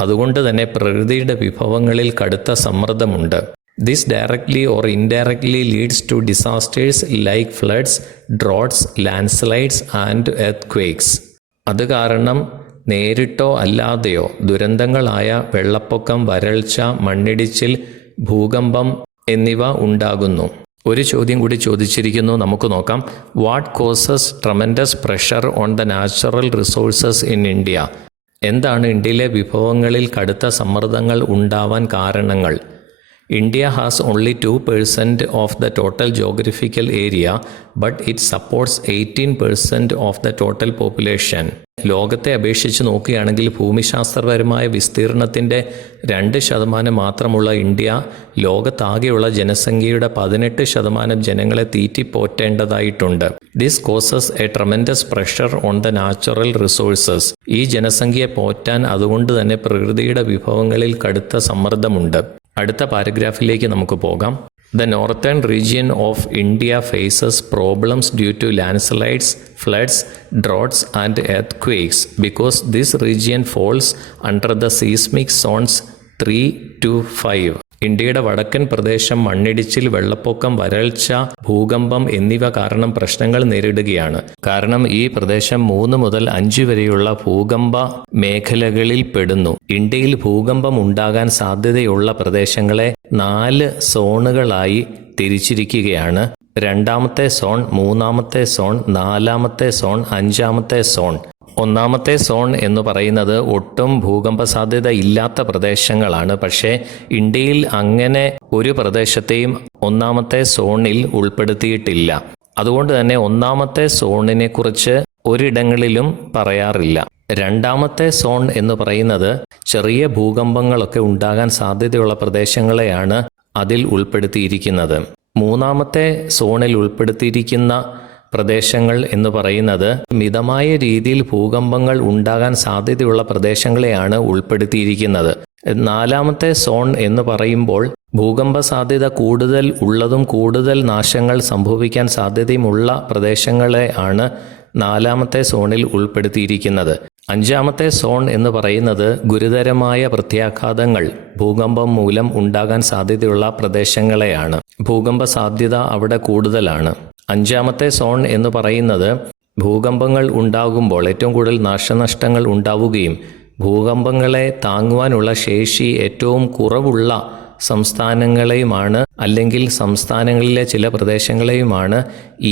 അതുകൊണ്ട് തന്നെ പ്രകൃതിയുടെ വിഭവങ്ങളിൽ കടുത്ത സമ്മർദ്ദമുണ്ട്. This directly or indirectly leads to disasters like floods, droughts, landslides and earthquakes. അത് കാരണം നേരിട്ടോ അല്ലാതെയോ ദുരന്തങ്ങളായ വെള്ളപ്പൊക്കം, വരൾച്ച, മണ്ണിടിച്ചിൽ, ഭൂകമ്പം എന്നിവ ഉണ്ടാകുന്നു. ഒരു ചോദ്യം കൂടി ചോദിച്ചിരിക്കുന്നു, നമുക്ക് നോക്കാം. What causes tremendous pressure on the natural resources in India? എന്താണ് ഇന്ത്യയിലെ വിഭവങ്ങളിൽ കടുത്ത സമ്മർദ്ദങ്ങൾ ഉണ്ടാവാൻ കാരണങ്ങൾ? India has only 2% of the total geographical area, but it supports 18% of the total population. ലോകത്തെ അപേക്ഷിച്ച് നോക്കുകയാണെങ്കിൽ ഭൂമിശാസ്ത്രപരമായ വിസ്തീർണത്തിൻ്റെ 2% മാത്രമുള്ള ഇന്ത്യ ലോകത്താകെയുള്ള ജനസംഖ്യയുടെ 18% ജനങ്ങളെ തീറ്റിപ്പോറ്റേണ്ടതായിട്ടുണ്ട്. This causes a tremendous pressure on the natural resources. ഈ ജനസംഖ്യയെ പോറ്റാൻ അതുകൊണ്ട് തന്നെ പ്രകൃതിയുടെ വിഭവങ്ങളിൽ കടുത്ത സമ്മർദ്ദമുണ്ട്. അടുത്ത പാരഗ്രാഫിലേക്ക് നമുക്ക് പോകാം. The northern region of India faces problems due to landslides, floods, droughts and earthquakes because this region falls under the seismic zones 3 to 5. ഇന്ത്യയുടെ വടക്കൻ പ്രദേശം മണ്ണിടിച്ചിൽ, വെള്ളപ്പൊക്കം, വരൾച്ച, ഭൂകമ്പം എന്നിവ കാരണം പ്രശ്നങ്ങൾ നേരിടുകയാണ്. കാരണം ഈ പ്രദേശം 3 മുതൽ 5 വരെയുള്ള ഭൂകമ്പ മേഖലകളിൽ പെടുന്നു. ഇന്ത്യയിൽ ഭൂകമ്പം ഉണ്ടാകാൻ സാധ്യതയുള്ള പ്രദേശങ്ങളെ 4 സോണുകളായി തിരിച്ചിരിക്കുകയാണ്. 2ാമത്തെ സോൺ, 3ാമത്തെ സോൺ, 4ാമത്തെ സോൺ, 5ാമത്തെ സോൺ. 1ാമത്തെ സോൺ എന്ന് പറയുന്നത് ഒട്ടും ഭൂകമ്പ സാധ്യത ഇല്ലാത്ത പ്രദേശങ്ങളാണ്. പക്ഷേ ഇന്ത്യയിൽ അങ്ങനെ ഒരു പ്രദേശത്തെയും 1ാമത്തെ സോണിൽ ഉൾപ്പെടുത്തിയിട്ടില്ല. അതുകൊണ്ട് തന്നെ 1ാമത്തെ സോണിനെ കുറിച്ച് ഒരിടങ്ങളിലും പറയാറില്ല. 2ാമത്തെ സോൺ എന്ന് പറയുന്നത് ചെറിയ ഭൂകമ്പങ്ങളൊക്കെ ഉണ്ടാകാൻ സാധ്യതയുള്ള പ്രദേശങ്ങളെയാണ് അതിൽ ഉൾപ്പെടുത്തിയിരിക്കുന്നത്. 3ാമത്തെ സോണിൽ ഉൾപ്പെടുത്തിയിരിക്കുന്ന പ്രദേശങ്ങൾ എന്ന് പറയുന്നത് മിതമായ രീതിയിൽ ഭൂകമ്പങ്ങൾ ഉണ്ടാകാൻ സാധ്യതയുള്ള പ്രദേശങ്ങളെയാണ് ഉൾപ്പെടുത്തിയിരിക്കുന്നത്. 4ാമത്തെ സോൺ എന്ന് പറയുമ്പോൾ ഭൂകമ്പ സാധ്യത കൂടുതൽ ഉള്ളതും കൂടുതൽ നാശങ്ങൾ സംഭവിക്കാൻ സാധ്യതയുമുള്ള പ്രദേശങ്ങളെ ആണ് 4ാമത്തെ സോണിൽ ഉൾപ്പെടുത്തിയിരിക്കുന്നത്. 5ാമത്തെ സോൺ എന്ന് പറയുന്നത് ഗുരുതരമായ പ്രത്യാഘാതങ്ങൾ ഭൂകമ്പം മൂലം ഉണ്ടാകാൻ സാധ്യതയുള്ള പ്രദേശങ്ങളെയാണ്. ഭൂകമ്പ സാധ്യത അവിടെ കൂടുതലാണ്. 5ാമത്തെ സോൺ എന്ന് പറയുന്നത് ഭൂകമ്പങ്ങൾ ഉണ്ടാകുമ്പോൾ ഏറ്റവും കൂടുതൽ നാശനഷ്ടങ്ങൾ ഉണ്ടാവുകയും ഭൂകമ്പങ്ങളെ താങ്ങുവാനുള്ള ശേഷി ഏറ്റവും കുറവുള്ള സംസ്ഥാനങ്ങളെയുമാണ്, അല്ലെങ്കിൽ സംസ്ഥാനങ്ങളിലെ ചില പ്രദേശങ്ങളെയുമാണ്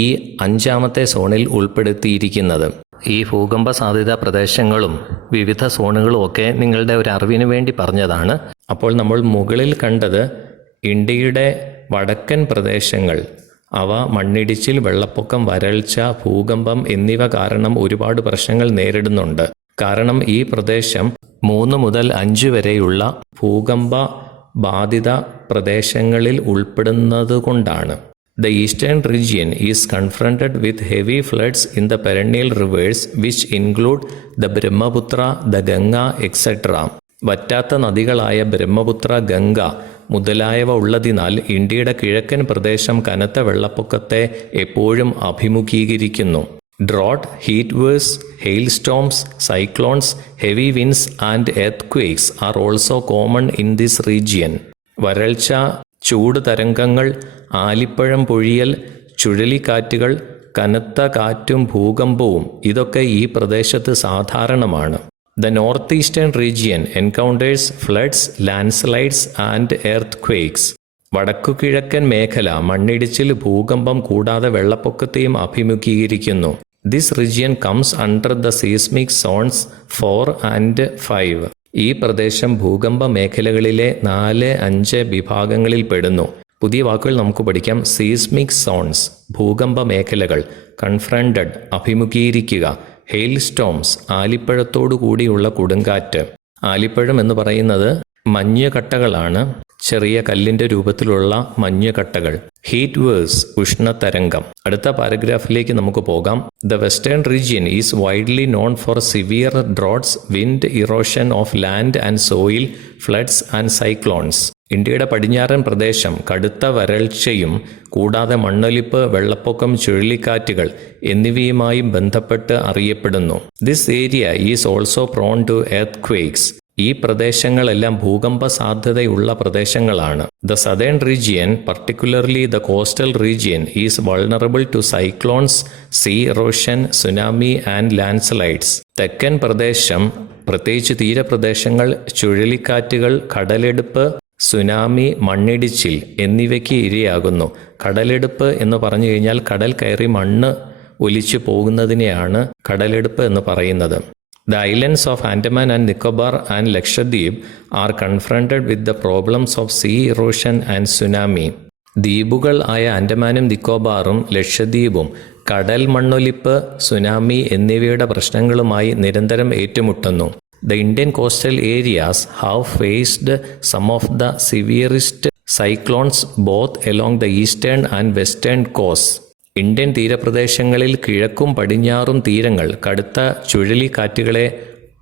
ഈ 5ാമത്തെ സോണിൽ ഉൾപ്പെടുത്തിയിരിക്കുന്നത്. ഈ ഭൂകമ്പ സാധ്യത പ്രദേശങ്ങളും വിവിധ സോണുകളും ഒക്കെ നിങ്ങളുടെ ഒരു അറിവിന് വേണ്ടി പറഞ്ഞതാണ്. അപ്പോൾ നമ്മൾ മുകളിൽ കണ്ടത് ഇന്ത്യയുടെ വടക്കൻ പ്രദേശങ്ങൾ, അവ മണ്ണിടിച്ചിൽ, വെള്ളപ്പൊക്കം, വരൾച്ച, ഭൂകമ്പം എന്നിവ കാരണം ഒരുപാട് പ്രശ്നങ്ങൾ നേരിടുന്നുണ്ട്. കാരണം ഈ പ്രദേശം 3 മുതൽ 5 വരെയുള്ള ഭൂകമ്പ ബാധിത പ്രദേശങ്ങളിൽ ഉൾപ്പെടുന്നതുകൊണ്ടാണ്. The eastern region is confronted with heavy floods in the perennial rivers which include the Brahmaputra, the Ganga, etc. വറ്റാത്ത നദികളായ ബ്രഹ്മപുത്ര, ഗംഗ മുതലായവ ഉള്ളതിനാൽ ഇന്ത്യയുടെ കിഴക്കൻ പ്രദേശം കനത്ത വെള്ളപ്പൊക്കത്തെ എപ്പോഴും അഭിമുഖീകരിക്കുന്നു. Drought, heat waves, hailstorms, cyclones, heavy winds and earthquakes are also common in this region. വരൾച്ച, ചൂട് തരംഗങ്ങൾ, ആലിപ്പഴം പൊഴിയൽ, ചുഴലിക്കാറ്റുകൾ, കനത്ത കാറ്റും ഭൂകമ്പവും ഇതൊക്കെ ഈ പ്രദേശത്ത് സാധാരണമാണ്. The northeastern region encounters floods, landslides and earthquakes. വടക്കുകിഴക്കൻ മേഖല മണ്ണിടിച്ചിൽ, ഭൂകമ്പം കൂടാതെ വെള്ളപ്പൊക്കത്തെയും അഭിമുഖീകരിക്കുന്നു. This region comes under the seismic zones 4 and 5. ഈ പ്രദേശം ഭൂകമ്പ മേഖലകളിലെ 4, 5 വിഭാഗങ്ങളിൽ പെടുന്നു. പുതിയ വാക്കുകൾ നമുക്ക് പഠിക്കാം. സീസ്മിക് സോൺസ് ഭൂകമ്പ മേഖലകൾ, കൺഫ്രണ്ടഡ് അഭിമുഖീകരിക്കുക, ഹെയിൽ സ്റ്റോംസ് ആലിപ്പഴത്തോടു കൂടിയുള്ള കൊടുങ്കാറ്റ്. ആലിപ്പഴം എന്ന് പറയുന്നത് മഞ്ഞുകട്ടകളാണ്, ചെറിയ കല്ലിൻ്റെ രൂപത്തിലുള്ള മഞ്ഞുകട്ടകൾ. Heat waves ഉഷ്ണതരംഗം. അടുത്ത പാരഗ്രാഫിലേക്ക് നമുക്ക് പോകാം. The western region is widely known for severe droughts, wind erosion of land and soil, floods and cyclones. ഇന്ത്യയുടെ പടിഞ്ഞാറൻ പ്രദേശം കടുത്ത വരൾച്ചയും കൂടാതെ മണ്ണൊലിപ്പ്, വെള്ളപ്പൊക്കം, ചുഴലിക്കാറ്റുകൾ എന്നിവയുമായി ബന്ധപ്പെട്ട് അറിയപ്പെടുന്നു. This area is also prone to earth. ഈ പ്രദേശങ്ങളെല്ലാം ഭൂകമ്പ സാധ്യതയുള്ള പ്രദേശങ്ങളാണ്. The southern region, particularly the coastal region, is vulnerable to cyclones, sea erosion, tsunami and landslides. തെക്കൻ പ്രദേശം, പ്രത്യേകിച്ച് തീരപ്രദേശങ്ങൾ, ചുഴലിക്കാറ്റുകൾ, കടലെടുപ്പ്, സുനാമി, മണ്ണിടിച്ചിൽ എന്നിവയ്ക്ക് ഇരയാകുന്നു. കടലെടുപ്പ് എന്ന് പറഞ്ഞു കഴിഞ്ഞാൽ കടൽ കയറി മണ്ണ് ഒലിച്ചു പോകുന്നതിനെയാണ് കടലെടുപ്പ് എന്ന് പറയുന്നത്. The islands of Andaman and Nicobar and Lakshadweep are confronted with the problems of sea erosion and tsunami. ദ്വീപുകൾ ആയ ആൻഡമാനും നിക്കോബാറും ലക്ഷദ്വീപും കടൽ മണ്ണൊലിപ്പ്, സുനാമി എന്നിവയുടെ പ്രശ്നങ്ങളുമായി നിരന്തരം ഏറ്റുമുട്ടുന്നു. The Indian coastal areas have faced some of the severest cyclones both along the eastern and western coasts. Indian തീരപ്രദേശങ്ങളിൽ കിഴക്കും പടിഞ്ഞാറും തീരങ്ങൾ കടുത്ത ചുഴലിക്കാറ്റുകളെ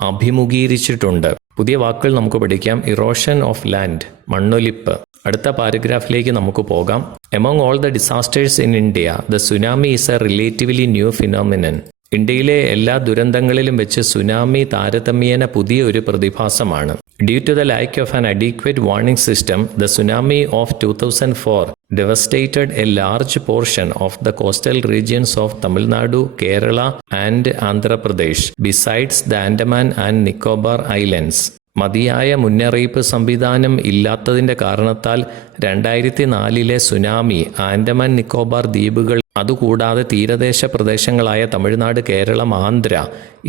അഭിമുഖീകരിച്ചിട്ടുണ്ട്. പുതിയ വാക്കുകൾ നമുക്ക് പഠിക്കാം. ഇറോഷൻ ഓഫ് ലാൻഡ് മണ്ണൊലിപ്പ്. അടുത്ത പാരഗ്രാഫിലേക്ക് നമുക്ക് പോകാം. Among all the disasters in India, the tsunami is a relatively new phenomenon. ഇന്ത്യയിലെ എല്ലാ ദുരന്തങ്ങളിലും വെച്ച് സുനാമി താരതമ്യേന പുതിയ ഒരു പ്രതിഭാസമാണ്. Due to the lack of an adequate warning system, the tsunami of 2004 devastated a large portion of the coastal regions of Tamil Nadu, Kerala and Andhra Pradesh, besides the Andaman and Nicobar Islands. മതിയായ മുന്നറിയിപ്പ് സംവിധാനം ഇല്ലാത്തതിൻ്റെ കാരണത്താൽ 2004 tsunami Andaman Nicobar ദ്വീപുകൾ, അതുകൂടാതെ തീരദേശ പ്രദേശങ്ങളായ തമിഴ്നാട്, കേരളം, ആന്ധ്ര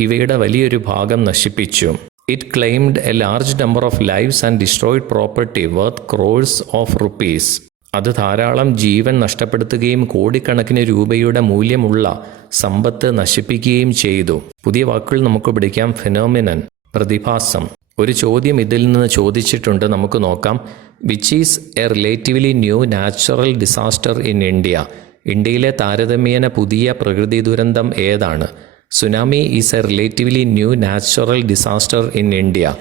ഇവയുടെ വലിയൊരു ഭാഗം നശിപ്പിച്ചു. It claimed A large number of lives and destroyed property worth crores of rupees. അത് ധാരാളം ജീവൻ നഷ്ടപ്പെടുത്തുകയും കോടിക്കണക്കിന് രൂപയുടെ മൂല്യമുള്ള സമ്പത്ത് നശിപ്പിക്കുകയും ചെയ്തു. പുതിയ വാക്കുകൾ നമുക്ക് പഠിക്കാം. ഫിനോമിനൻ പ്രതിഭാസം. ഒരു ചോദ്യം ഇതിൽ നിന്ന് ചോദിച്ചിട്ടുണ്ട്, നമുക്ക് നോക്കാം. Which is a relatively new natural disaster in India? ഇന്ത്യയിലെ താരതമ്യേന പുതിയ പ്രകൃതി ദുരന്തം ഏതാണ്? Tsunami is a relatively new natural disaster in India.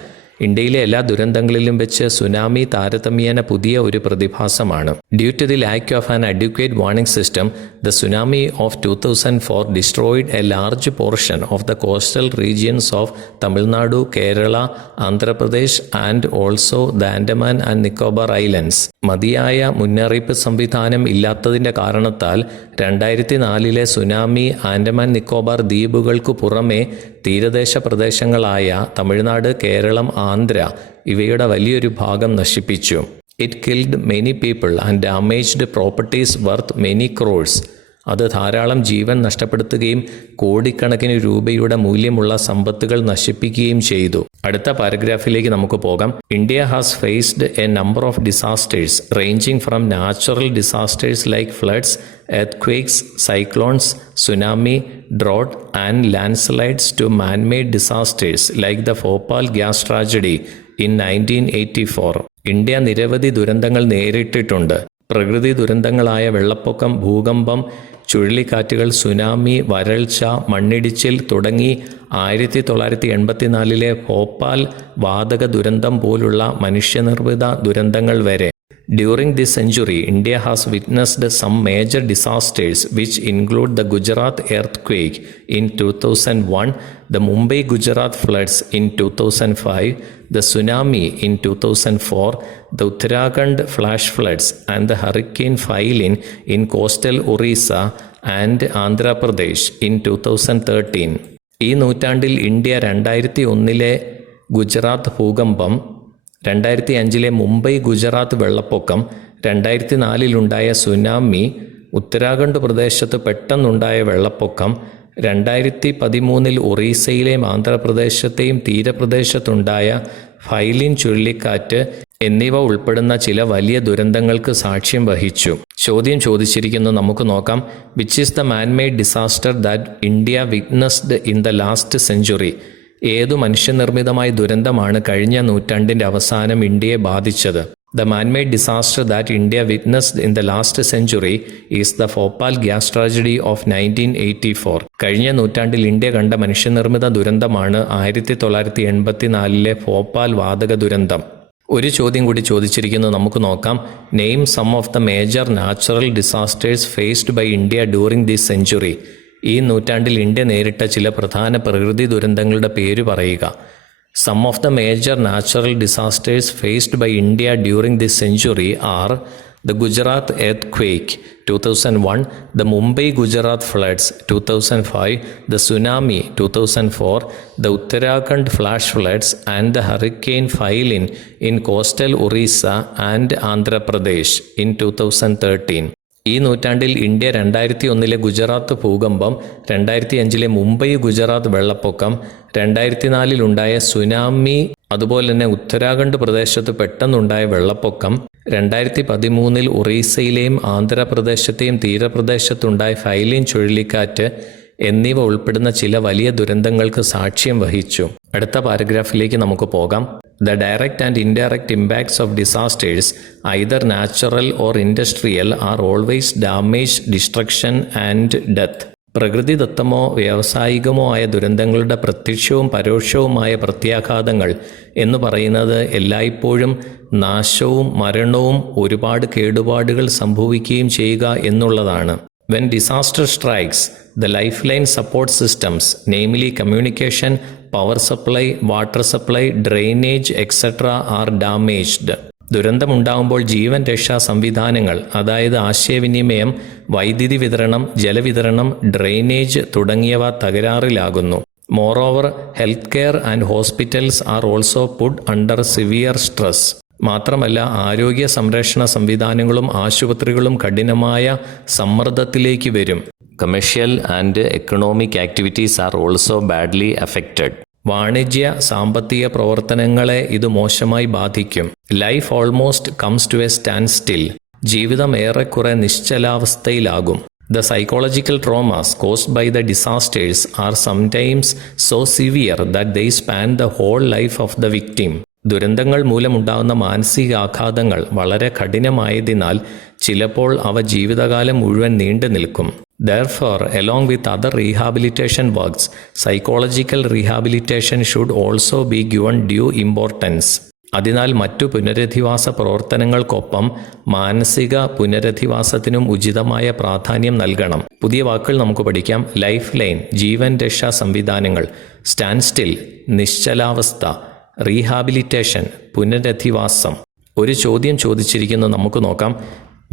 ഇന്ത്യയിലെ എല്ലാ ദുരന്തങ്ങളിലും വെച്ച് സുനാമി താരതമ്യേന പുതിയ ഒരു പ്രതിഭാസമാണ്. Due to the lack of an adequate warning system, the tsunami of 2004 destroyed a large portion of the coastal regions of Tamil Nadu, Kerala, Andhra Pradesh and also the Andaman and Nicobar islands. മതിയായ മുന്നറിയിപ്പ് സംവിധാനം ഇല്ലാത്തതിൻ്റെ കാരണത്താൽ 2004 സുനാമി ആൻഡമാൻ നിക്കോബാർ ദ്വീപുകൾക്കു പുറമെ തീരദേശ പ്രദേശങ്ങളായ തമിഴ്നാട്, കേരളം, ആന്ധ്ര ഇവയുടെ വലിയൊരു ഭാഗം നശിപ്പിച്ചു. It killed many people and damaged properties worth many crores. അത് ധാരാളം ജീവൻ നഷ്ടപ്പെടുത്തുകയും കോടിക്കണക്കിന് രൂപയുടെ മൂല്യമുള്ള സമ്പത്തുകൾ നശിപ്പിക്കുകയും ചെയ്തു. അടുത്ത പാരഗ്രാഫിലേക്ക് നമുക്ക് പോകാം. India has faced a number of disasters ranging from natural disasters like floods, earthquakes, cyclones, tsunami, drought and landslides to man-made disasters like the Bhopal gas tragedy in 1984. India നിരവധി ദുരന്തങ്ങൾ നേരിട്ടിട്ടുണ്ട്. പ്രകൃതി ദുരന്തങ്ങളായ വെള്ളപ്പൊക്കം, ഭൂകമ്പം, ചുഴലിക്കാറ്റുകൾ, സുനാമി, വരൾച്ച, മണ്ണിടിച്ചിൽ തുടങ്ങി 1984 ഭോപ്പാൽ വാതക ദുരന്തം പോലുള്ള മനുഷ്യനിർമ്മിത ദുരന്തങ്ങൾ വരെ. During this century, India has witnessed some major disasters which include the Gujarat earthquake in 2001, the Mumbai Gujarat floods in 2005, the tsunami in 2004, the Uttarakhand flash floods and the hurricane Phylline in coastal Orissa and Andhra Pradesh in 2013. ഈ നൂറ്റാണ്ടിൽ India 2001 Gujarat ഭൂകമ്പം, 2005 മുംബൈ ഗുജറാത്ത് വെള്ളപ്പൊക്കം, 2004 tsunami, Uttarakhand പ്രദേശത്ത് പെട്ടെന്നുണ്ടായ വെള്ളപ്പൊക്കം, 2013 ഒറീസയിലെയും ആന്ധ്രാപ്രദേശത്തെയും തീരപ്രദേശത്തുണ്ടായ ഫൈലിൻ ചുഴലിക്കാറ്റ് എന്നിവ ഉൾപ്പെടുന്ന ചില വലിയ ദുരന്തങ്ങൾക്ക് സാക്ഷ്യം വഹിച്ചു. ചോദ്യം ചോദിച്ചിരിക്കുന്നത് നമുക്ക് നോക്കാം. Which is the man-made disaster that India witnessed in the last century? ഏതു മനുഷ്യനിർമ്മിതമായ ദുരന്തമാണ് കഴിഞ്ഞ നൂറ്റാണ്ടിൻ്റെ അവസാനം ഇന്ത്യയെ ബാധിച്ചത്? The man-made disaster that India witnessed in the last century is the Bhopal gas tragedy of 1984. കഴിഞ്ഞ നൂറ്റാണ്ടിൽ ഇന്ത്യ കണ്ട മനുഷ്യനിർമ്മിത ദുരന്തമാണ് 1984 ഭോപ്പാൽ വാതക ദുരന്തം. ഒരു ചോദ്യം കൂടി ചോദിച്ചിരിക്കുന്നത് നമുക്ക് നോക്കാം. Name some of the major natural disasters faced by India during this century. ഈ നൂറ്റാണ്ടിൽ ഇന്ത്യ നേരിട്ട ചില പ്രധാന പ്രകൃതി ദുരന്തങ്ങളുടെ പേര് പറയുക. Some of the major natural disasters faced by India during this century are the Gujarat earthquake 2001, the Mumbai Gujarat floods 2005, the tsunami 2004, the Uttarakhand flash floods and the hurricane Phylline in coastal Orissa and Andhra Pradesh in 2013. ഈ നൂറ്റാണ്ടിൽ India 2001 Gujarat ഭൂകമ്പം, 2005 മുംബൈ ഗുജറാത്ത് വെള്ളപ്പൊക്കം, 2004 tsunami, അതുപോലെ തന്നെ ഉത്തരാഖണ്ഡ് പ്രദേശത്ത് പെട്ടെന്നുണ്ടായ വെള്ളപ്പൊക്കം, 2013 ഒറീസയിലെയും ആന്ധ്രാപ്രദേശത്തെയും തീരപ്രദേശത്തുണ്ടായ ഫൈലിൻ ചുഴലിക്കാറ്റ് എന്നിവ ഉൾപ്പെടുന്ന ചില വലിയ ദുരന്തങ്ങൾക്ക് സാക്ഷ്യം വഹിച്ചു. അടുത്ത പാരഗ്രാഫിലേക്ക് നമുക്ക് പോകാം. The direct and indirect impacts of disasters, either natural or industrial, are always damage, destruction and death. പ്രകൃതിദത്തമോ വ്യാവസായികമോ ആയ ദുരന്തങ്ങളുടെ പ്രത്യക്ഷവും പരോക്ഷവുമായ പ്രത്യാഘാതങ്ങൾ എന്ന് പറയുന്നത് എല്ലായ്പ്പോഴും നാശവും മരണവും ഒരുപാട് കേടുപാടുകൾ സംഭവിക്കുകയും ചെയ്യുക എന്നുള്ളതാണ്. When disaster strikes, the lifeline support systems, namely communication, power supply, water supply, drainage, etc. are damaged. ദുരന്തമുണ്ടാകുമ്പോൾ ജീവൻ രക്ഷാ സംവിധാനങ്ങൾ, അതായത് ആശയവിനിമയം, വൈദ്യുതി വിതരണം, ജലവിതരണം, ഡ്രെയിനേജ് തുടങ്ങിയവ തകരാറിലാകുന്നു. Moreover, healthcare and hospitals are also put under severe stress. മാത്രമല്ല, ആരോഗ്യ സംരക്ഷണ സംവിധാനങ്ങളും ആശുപത്രികളും കഠിനമായ സമ്മർദ്ദത്തിലേക്ക് വരും. Commercial and economic activities are also badly affected. വാണിജ്യ സാമ്പത്തിക പ്രവർത്തനങ്ങളെ ഇത് മോശമായി ബാധിക്കും. Life almost comes to a standstill. ജീവിതം ഏറെക്കുറെ നിശ്ചലാവസ്ഥയിലാകും. The psychological traumas caused by the disasters are sometimes so severe that they span the whole life of the victim. ദുരന്തങ്ങൾ മൂലമുണ്ടാകുന്ന മാനസികാഘാതങ്ങൾ വളരെ കഠിനമായതിനാൽ ചിലപ്പോൾ അവ ജീവിതകാലം മുഴുവൻ നീണ്ടു നിൽക്കും. Therefore, along with other rehabilitation works, psychological rehabilitation should also be given due importance. അതിനാൽ മറ്റു പുനരധിവാസ പ്രവർത്തനങ്ങൾക്കൊപ്പം മാനസിക പുനരധിവാസത്തിനും ഉചിതമായ പ്രാധാന്യം നൽകണം. പുതിയ വാക്കുകൾ നമുക്ക് പഠിക്കാം. ലൈഫ് ലൈൻ ജീവൻ രക്ഷാ സംവിധാനങ്ങൾ, സ്റ്റാൻഡ് സ്റ്റിൽ നിശ്ചലാവസ്ഥ, റീഹാബിലിറ്റേഷൻ പുനരധിവാസം. ഒരു ചോദ്യം ചോദിച്ചിരിക്കുന്നത് നമുക്ക് നോക്കാം.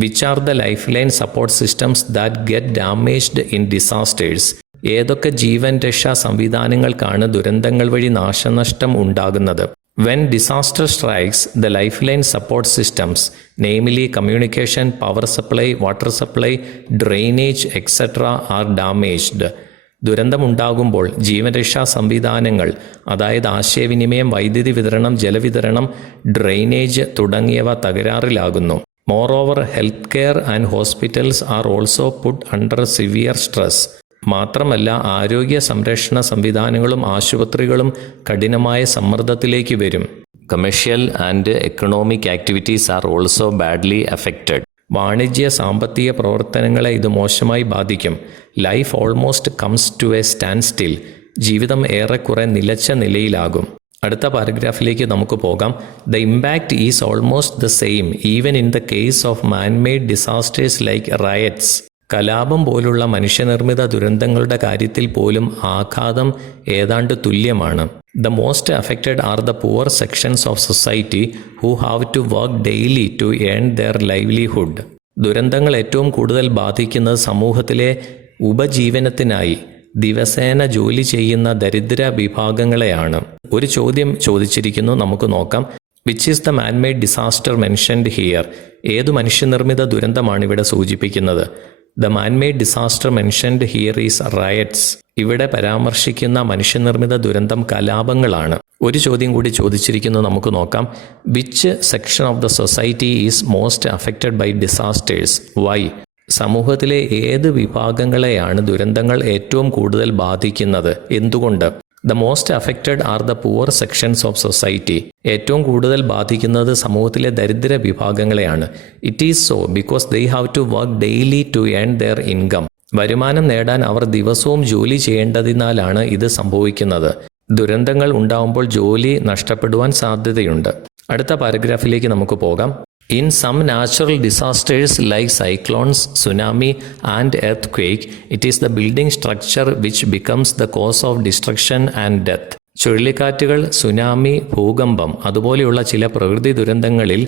Which are the life line support systems that get damaged in disasters? ഏതൊക്കെ ജീവൻ രക്ഷാ സംവിധാനങ്ങൾക്കാണ് ദുരന്തങ്ങൾ വഴി നാശനഷ്ടം ഉണ്ടാകുന്നത്? When disaster strikes, the lifeline support systems, namely communication, power supply, water supply, drainage, etc. are damaged. ദുരന്തമുണ്ടാകുമ്പോൾ ജീവരക്ഷാ സംവിധാനങ്ങൾ, അതായത് ആശയവിനിമയം, വൈദ്യുതി വിതരണം, ജലവിതരണം, ഡ്രെയിനേജ് തുടങ്ങിയവ തകരാറിലാകുന്നു. Moreover, healthcare and hospitals are also put under severe stress. മാത്രമല്ല, ആരോഗ്യ സംരക്ഷണ സംവിധാനങ്ങളും ആശുപത്രികളും കഠിനമായ സമ്മർദ്ദത്തിലേക്ക് വരും. Commercial and economic activities are also badly affected. വാണിജ്യ സാമ്പത്തിക പ്രവർത്തനങ്ങളെ ഇത് മോശമായി ബാധിക്കും. Life almost comes to a standstill. ജീവിതം ഏറെക്കുറെ നിലച്ച നിലയിലാകും. അടുത്ത പാരഗ്രാഫിലേക്ക് നമുക്ക് പോകാം. The impact is almost the same even in the case of manmade disasters like riots. കലാപം പോലുള്ള മനുഷ്യനിർമ്മിത ദുരന്തങ്ങളുടെ കാര്യത്തിൽ പോലും ആഘാതം ഏതാണ്ട് തുല്യമാണ്. The most affected are the poor sections of society who have to work daily to earn their livelihood. ദുരന്തങ്ങൾ ഏറ്റവും കൂടുതൽ ബാധിക്കുന്നത് സമൂഹത്തിലെ ഉപജീവനത്തിനായി ദിവസേന ജോലി ചെയ്യുന്ന ദരിദ്ര വിഭാഗങ്ങളെയാണ്. ഒരു ചോദ്യം ചോദിച്ചിരിക്കുന്നു, നമുക്ക് നോക്കാം. Which is the man-made disaster mentioned here? ഏതു മനുഷ്യനിർമ്മിത ദുരന്തമാണ് ഇവിടെ സൂചിപ്പിക്കുന്നത്? The man-made disaster mentioned here is riots. ഇവിടെ പരാമർശിക്കുന്ന മനുഷ്യനിർമ്മിത ദുരന്തം കലാപങ്ങളാണ്. ഒരു ചോദ്യം കൂടി ചോദിച്ചിരിക്കുന്നു, നമുക്ക് നോക്കാം. Which section of the society is most affected by disasters? Why? സമൂഹത്തിലെ ഏത് വിഭാഗങ്ങളെയാണ് ദുരന്തങ്ങൾ ഏറ്റവും കൂടുതൽ ബാധിക്കുന്നത്? എന്തുകൊണ്ട്? The most affected are the poor sections of society. ഏറ്റവും കൂടുതൽ ബാധിക്കുന്നത് സമൂഹത്തിലെ ദരിദ്ര വിഭാഗങ്ങളെയാണ്. It is so because they have to work daily to earn their income. വരുമാനം നേടാൻ അവർ ദിവസവും ജോലി ചെയ്യേണ്ടതിനാലാണ് ഇത് സംഭവിക്കുന്നത്. ദുരന്തങ്ങൾ ഉണ്ടാവുമ്പോൾ ജോലി നഷ്ടപ്പെടുവാൻ സാധ്യതയുണ്ട്. അടുത്ത പാരഗ്രാഫിലേക്ക് നമുക്ക് പോകാം. In some natural disasters like cyclones, tsunami and earthquake, it is the building structure which becomes the cause of destruction and death. ചുഴലിക്കാറ്റുകൾ, സുനാമി, ഭൂകമ്പം അതുപോലെയുള്ള ചില പ്രകൃതി ദുരന്തങ്ങളിൽ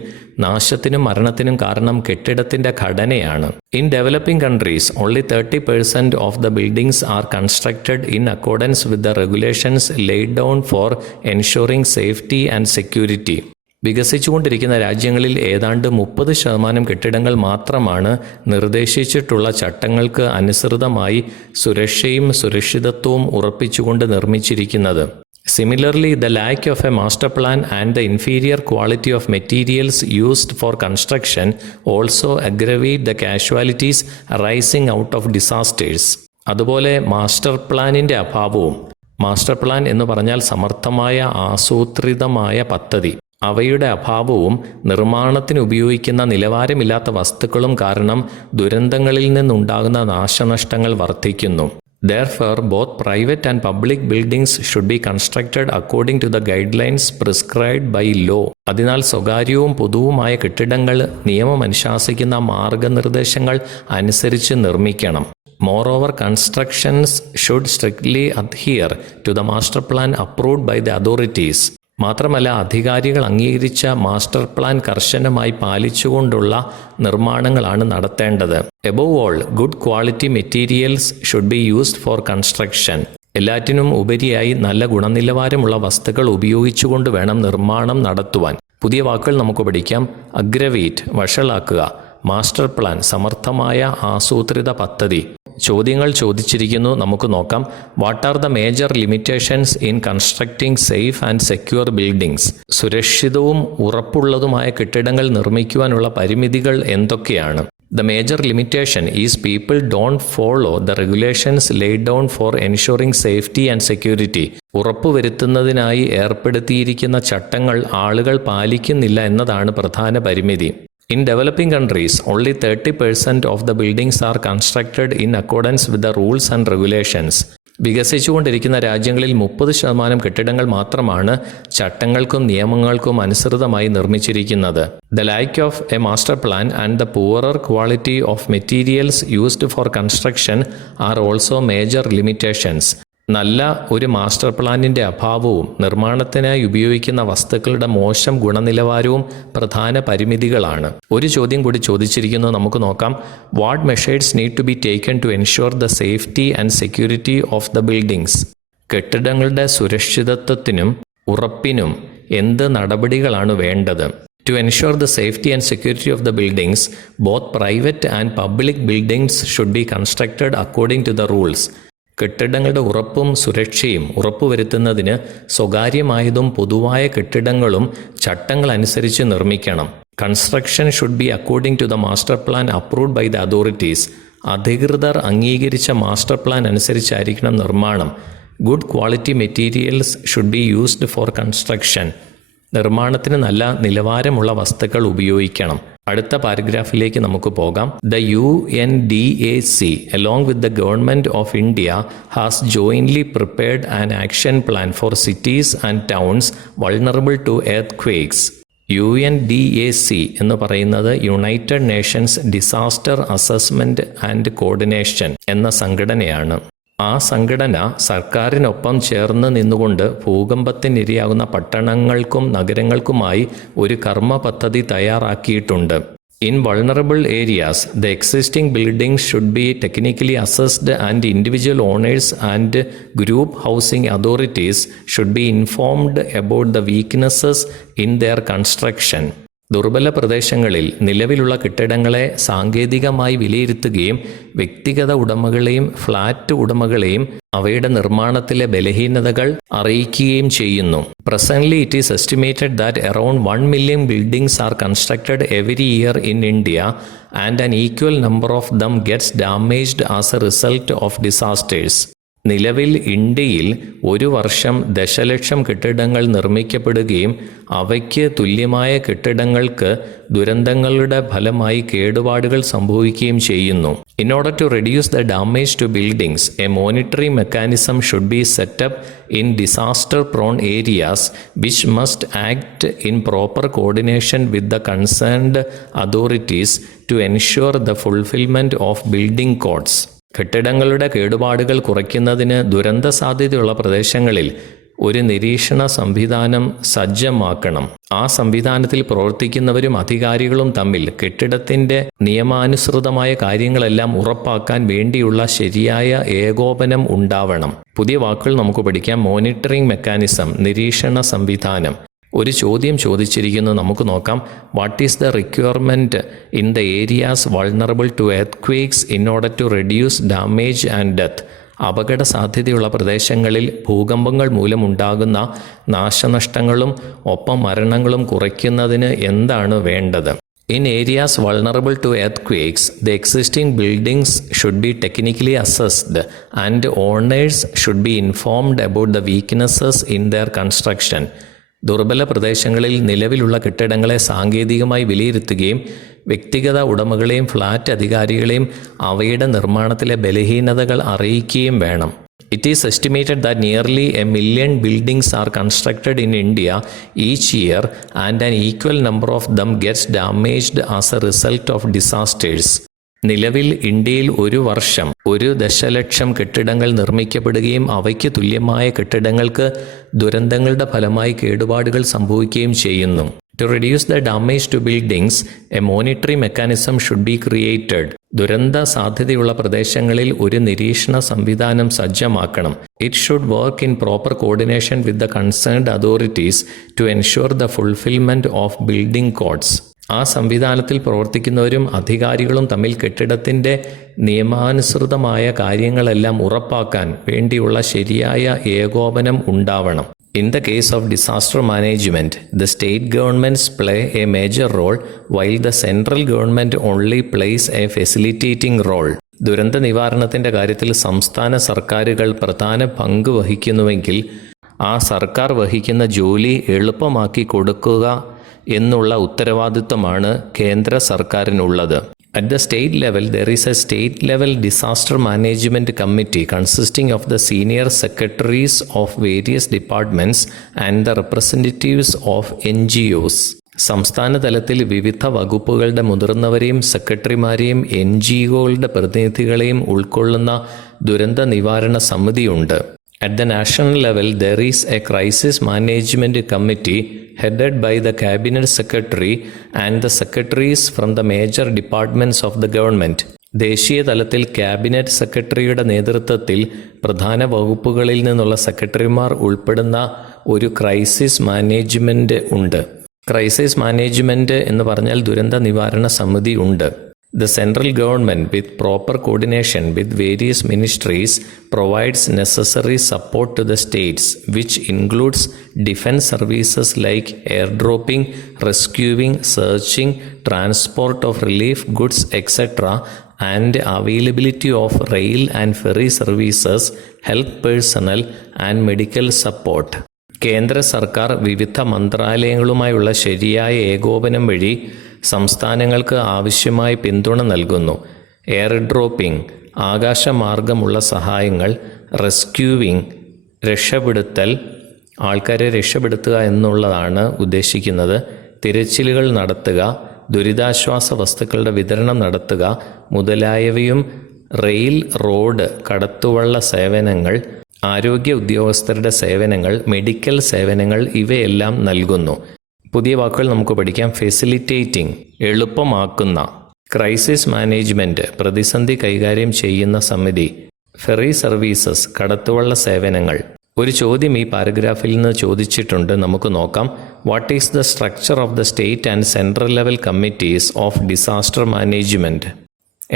നാശത്തിനും മരണത്തിനും കാരണം കെട്ടിടത്തിന്റെ ഘടനയാണ്. In developing countries, only 30% of the buildings are constructed in accordance with the regulations laid down for ensuring safety and security. വികസിച്ചുകൊണ്ടിരിക്കുന്ന രാജ്യങ്ങളിൽ ഏതാണ്ട് 30% കെട്ടിടങ്ങൾ മാത്രമാണ് നിർദ്ദേശിച്ചിട്ടുള്ള ചട്ടങ്ങൾക്ക് അനുസൃതമായി സുരക്ഷയും സുരക്ഷിതത്വവും ഉറപ്പിച്ചുകൊണ്ട് നിർമ്മിച്ചിരിക്കുന്നത്. Similarly, the lack of a master plan and the inferior quality of materials used for construction also aggravate the casualties arising out of disasters. അതുപോലെ master പ്ലാനിൻ്റെ അഭാവവും. മാസ്റ്റർ പ്ലാൻ എന്ന് പറഞ്ഞാൽ സമർത്ഥമായ ആസൂത്രിതമായ പദ്ധതി. അവയുടെ അഭാവവും നിർമ്മാണത്തിന് ഉപയോഗിക്കുന്ന നിലവാരമില്ലാത്ത വസ്തുക്കളും കാരണം ദുരന്തങ്ങളിൽ നിന്നുണ്ടാകുന്ന നാശനഷ്ടങ്ങൾ വർദ്ധിക്കുന്നു. Therefore, both private and public buildings should be constructed according to the guidelines prescribed by law. അതിനാൽ സ്വകാര്യവും പൊതുവുമായ കെട്ടിടങ്ങൾ നിയമം അനുശാസിക്കുന്ന മാർഗനിർദ്ദേശങ്ങൾ അനുസരിച്ച് നിർമ്മിക്കണം. Moreover, constructions should strictly adhere to the master plan approved by the authorities. മാത്രമല്ല, അധികാരികൾ അംഗീകരിച്ച മാസ്റ്റർ പ്ലാൻ കർശനമായി പാലിച്ചുകൊണ്ടുള്ള നിർമ്മാണങ്ങളാണ് നടത്തേണ്ടത്. Above all, good quality materials should be used for construction. എല്ലാറ്റിനും ഉപരിയായി നല്ല ഗുണനിലവാരമുള്ള വസ്തുക്കൾ ഉപയോഗിച്ചുകൊണ്ട് വേണം നിർമ്മാണം നടത്തുവാൻ. പുതിയ വാക്കുകൾ നമുക്ക് പഠിക്കാം. അഗ്രവേറ്റ്, വഷളാക്കുക. മാസ്റ്റർ പ്ലാൻ, സമർത്ഥമായ ആസൂത്രിത പദ്ധതി. ചോദ്യങ്ങൾ ചോദിച്ചിരിക്കുന്നു, നമുക്ക് നോക്കാം. What are the major limitations in constructing safe and secure buildings? സുരക്ഷിതവും ഉറപ്പുള്ളതുമായ കെട്ടിടങ്ങൾ നിർമ്മിക്കുവാനുള്ള പരിമിതികൾ എന്തൊക്കെയാണ്? The major limitation is people don't follow the regulations laid down for ensuring safety and security. ഉറപ്പുവരുത്തുന്നതിനായി ഏർപ്പെടുത്തിയിരിക്കുന്ന ചട്ടങ്ങൾ ആളുകൾ പാലിക്കുന്നില്ല എന്നതാണ് പ്രധാന പരിമിതി. In developing countries, only 30% of the buildings are constructed in accordance with the rules and regulations. വികസിച്ചുകൊണ്ടിരിക്കുന്ന രാജ്യങ്ങളിൽ 30% കെട്ടിടങ്ങൾ മാത്രമാണ് ചട്ടങ്ങൾക്കും നിയമങ്ങൾക്കും അനുസൃതമായി നിർമ്മിച്ചിരിക്കുന്നത്. The lack of a master plan and the poorer quality of materials used for construction are also major limitations. നല്ല ഒരു master പ്ലാനിൻ്റെ അഭാവവും നിർമ്മാണത്തിനായി ഉപയോഗിക്കുന്ന വസ്തുക്കളുടെ മോശം ഗുണനിലവാരവും പ്രധാന പരിമിതികളാണ്. ഒരു ചോദ്യം കൂടി ചോദിച്ചിരിക്കുന്നു, നമുക്ക് നോക്കാം. What measures need to be taken to ensure the safety and security of the buildings? കെട്ടിടങ്ങളുടെ സുരക്ഷിതത്വത്തിനും ഉറപ്പിനും എന്ത് നടപടികളാണ് വേണ്ടത്? To ensure the safety and security of the buildings, both private and public buildings should be constructed according to the rules. കെട്ടിടങ്ങളുടെ ഉറപ്പും സുരക്ഷയും ഉറപ്പുവരുത്തുന്നതിന് സ്വകാര്യമായതും പൊതുവായ കെട്ടിടങ്ങളും ചട്ടങ്ങൾ അനുസരിച്ച് നിർമ്മിക്കണം. Construction should be according to the master plan approved by the authorities. അധികൃതർ അംഗീകരിച്ച മാസ്റ്റർ പ്ലാൻ അനുസരിച്ചായിരിക്കണം നിർമ്മാണം. Good quality materials should be used for construction. നിർമ്മാണത്തിന് നല്ല നിലവാരമുള്ള വസ്തുക്കൾ ഉപയോഗിക്കണം. അടുത്ത പാരഗ്രാഫിലേക്ക് നമുക്ക് പോകാം. The UNDAC along with the Government of India has jointly prepared an action plan for cities and towns vulnerable to earthquakes. UNDAC എന്ന് പറയുന്നത് United Nations disaster assessment and coordination എന്ന സംഘടനയാണ്. ആ സംഘടന സർക്കാരിനൊപ്പം ചേർന്ന് നിന്നുകൊണ്ട് ഭൂകമ്പത്തിനിരയാകുന്ന പട്ടണങ്ങൾക്കും നഗരങ്ങൾക്കുമായി ഒരു കർമ്മ പദ്ധതി തയ്യാറാക്കിയിട്ടുണ്ട്. In vulnerable areas, the existing buildings should be technically assessed and individual owners and group housing authorities should be informed about the weaknesses in their construction. ദുർബല പ്രദേശങ്ങളിൽ നിലവിലുള്ള കെട്ടിടങ്ങളെ സാങ്കേതികമായി വിലയിരുത്തുകയും വ്യക്തിഗത ഉടമകളെയും ഫ്ളാറ്റ് ഉടമകളെയും അവയുടെ നിർമ്മാണത്തിലെ ബലഹീനതകൾ അറിയിക്കുകയും ചെയ്യുന്നു. Presently, it is estimated that around 1 million buildings are constructed every year in India and an equal number of them gets damaged as a result of disasters. നിലവിൽ ഇന്ത്യയിൽ ഒരു വർഷം ദശലക്ഷം കെട്ടിടങ്ങൾ നിർമ്മിക്കപ്പെടുകയും അവയ്ക്ക് തുല്യമായ കെട്ടിടങ്ങൾക്ക് ദുരന്തങ്ങളുടെ ഫലമായി കേടുപാടുകൾ സംഭവിക്കുകയും ചെയ്യുന്നു. In order to reduce the damage to buildings, a monitoring mechanism should be set up in disaster-prone areas which must act in proper coordination with the concerned authorities to ensure the fulfillment of building codes. കെട്ടിടങ്ങളുടെ കേടുപാടുകൾ കുറയ്ക്കുന്നതിന് ദുരന്ത സാധ്യതയുള്ള പ്രദേശങ്ങളിൽ ഒരു നിരീക്ഷണ സംവിധാനം സജ്ജമാക്കണം. ആ സംവിധാനത്തിൽ പ്രവർത്തിക്കുന്നവരും അധികാരികളും തമ്മിൽ കെട്ടിടത്തിന്റെ നിയമാനുസൃതമായ കാര്യങ്ങളെല്ലാം ഉറപ്പാക്കാൻ വേണ്ടിയുള്ള ശരിയായ ഏകോപനം ഉണ്ടാവണം. പുതിയ വാക്കുകൾ നമുക്ക് പഠിക്കാം. മോണിറ്ററിംഗ് മെക്കാനിസം, നിരീക്ഷണ സംവിധാനം. ഒരു ചോദ്യം ചോദിച്ചിരിക്കുന്നു, നമുക്ക് നോക്കാം. What is the requirement in the areas vulnerable to earth in order to reduce damage and death? അപകട സാധ്യതയുള്ള പ്രദേശങ്ങളിൽ ഭൂകമ്പങ്ങൾ മൂലമുണ്ടാകുന്ന നാശനഷ്ടങ്ങളും ഒപ്പം മരണങ്ങളും കുറയ്ക്കുന്നതിന് എന്താണ് വേണ്ടത്? In areas vulnerable to earthquakes, the existing buildings should be technically assessed and owners should be informed about the weaknesses in their construction. ദുർബല പ്രദേശങ്ങളിൽ നിലവിലുള്ള കെട്ടിടങ്ങളെ സാങ്കേതികമായി വിലയിരുത്തുകയും വ്യക്തിഗത ഉടമകളെയും ഫ്ളാറ്റ് അധികാരികളെയും അവയുടെ നിർമ്മാണത്തിലെ ബലഹീനതകൾ അറിയിക്കുകയും വേണം. It is estimated that nearly 1 million buildings are constructed in India each year and an equal number of them gets damaged as a result of disasters. നിലവിൽ ഇന്ത്യയിൽ ഒരു വർഷം 1 ദശലക്ഷം കെട്ടിടങ്ങൾ നിർമ്മിക്കപ്പെടുകയും അവയ്ക്ക് തുല്യമായ കെട്ടിടങ്ങൾക്ക് ദുരന്തങ്ങളുടെ ഫലമായി കേടുപാടുകൾ സംഭവിക്കുകയും ചെയ്യുന്നു. To reduce the damage to buildings, a monitoring mechanism should be created. ദുരന്ത സാധ്യതയുള്ള പ്രദേശങ്ങളിൽ ഒരു നിരീക്ഷണ സംവിധാനം സജ്ജമാക്കണം. It should work in proper coordination with the concerned authorities to ensure the fulfillment of building codes. ആ സംവിധാനത്തിൽ പ്രവർത്തിക്കുന്നവരും അധികാരികളും തമ്മിൽ കെട്ടിടത്തിൻ്റെ നിയമാനുസൃതമായ കാര്യങ്ങളെല്ലാം ഉറപ്പാക്കാൻ വേണ്ടിയുള്ള ശരിയായ ഏകോപനം ഉണ്ടാവണം. In the case of disaster management, the state governments play a major role while the central government only plays a facilitating role. ദുരന്ത നിവാരണത്തിൻ്റെ കാര്യത്തിൽ സംസ്ഥാന സർക്കാരുകൾ പ്രധാന പങ്ക് വഹിക്കുന്നുവെങ്കിൽ ആ സർക്കാർ വഹിക്കുന്ന ജോലി എളുപ്പമാക്കി കൊടുക്കുക എന്നുള്ള ഉത്തരവാദിത്വമാണ് കേന്ദ്ര സർക്കാരിനുള്ളത്. At the state level, there is a state-level disaster management committee consisting of the senior secretaries of various departments and the representatives of NGOs. സംസ്ഥാന തലത്തിൽ വിവിധ വകുപ്പുകളുടെ മുതിർന്നവരെയും സെക്രട്ടറിമാരെയും NGOകളുടെ പ്രതിനിധികളെയും ഉൾക്കൊള്ളുന്ന ദുരന്ത നിവാരണ സമിതിയുണ്ട്. At the national level, there is a crisis management committee headed by the cabinet secretary and the secretaries from the major departments of the government. ദേശീയ തലത്തിൽ cabinet സെക്രട്ടറിയുടെ നേതൃത്വത്തിൽ പ്രധാന വകുപ്പുകളിൽ നിന്നുള്ള സെക്രട്ടറിമാർ ഉൾപ്പെടുന്ന ഒരു ക്രൈസിസ് മാനേജ്മെന്റ് ഉണ്ട്. ക്രൈസിസ് മാനേജ്മെന്റ് എന്ന് പറഞ്ഞാൽ ദുരന്ത നിവാരണ സമിതി ഉണ്ട്. The central government, with proper coordination with various ministries, provides necessary support to the states, which includes defense services like airdropping, rescuing, searching, transport of relief goods, etc., and availability of rail and ferry services, health personnel, and medical support. കേന്ദ്ര സർക്കാർ വിവിധ മന്ത്രാലയങ്ങളുമായുള്ള ശരിയായ ഏകോപനം വഴി സംസ്ഥാനങ്ങൾക്ക് ആവശ്യമായ പിന്തുണ നൽകുന്നു. എയർ ഡ്രോപ്പിംഗ്, ആകാശമാർഗമുള്ള സഹായങ്ങൾ. റെസ്ക്യൂവിംഗ്, രക്ഷപ്പെടുത്തൽ, ആൾക്കാരെ രക്ഷപ്പെടുത്തുക എന്നുള്ളതാണ് ഉദ്ദേശിക്കുന്നത്. തിരച്ചിലുകൾ നടത്തുക, ദുരിതാശ്വാസ വസ്തുക്കളുടെ വിതരണം നടത്തുക മുതലായവയും. റെയിൽ, റോഡ്, കടത്തുവള്ള സേവനങ്ങൾ, ആരോഗ്യ ഉദ്യോഗസ്ഥരുടെ സേവനങ്ങൾ, മെഡിക്കൽ സേവനങ്ങൾ ഇവയെല്ലാം നൽകുന്നു. പുതിയ വാക്കുകൾ നമുക്ക് പഠിക്കാം. ഫെസിലിറ്റേറ്റിംഗ്, എളുപ്പമാക്കുന്ന. ക്രൈസിസ് മാനേജ്മെൻറ്റ്, പ്രതിസന്ധി കൈകാര്യം ചെയ്യുന്ന സമിതി. ഫെറി സർവീസസ്, കടത്തുവള്ള സേവനങ്ങൾ. ഒരു ചോദ്യം ഈ പാരഗ്രാഫിൽ നിന്ന് ചോദിച്ചിട്ടുണ്ട്, നമുക്ക് നോക്കാം. What is the structure of the state and central level committees of disaster management?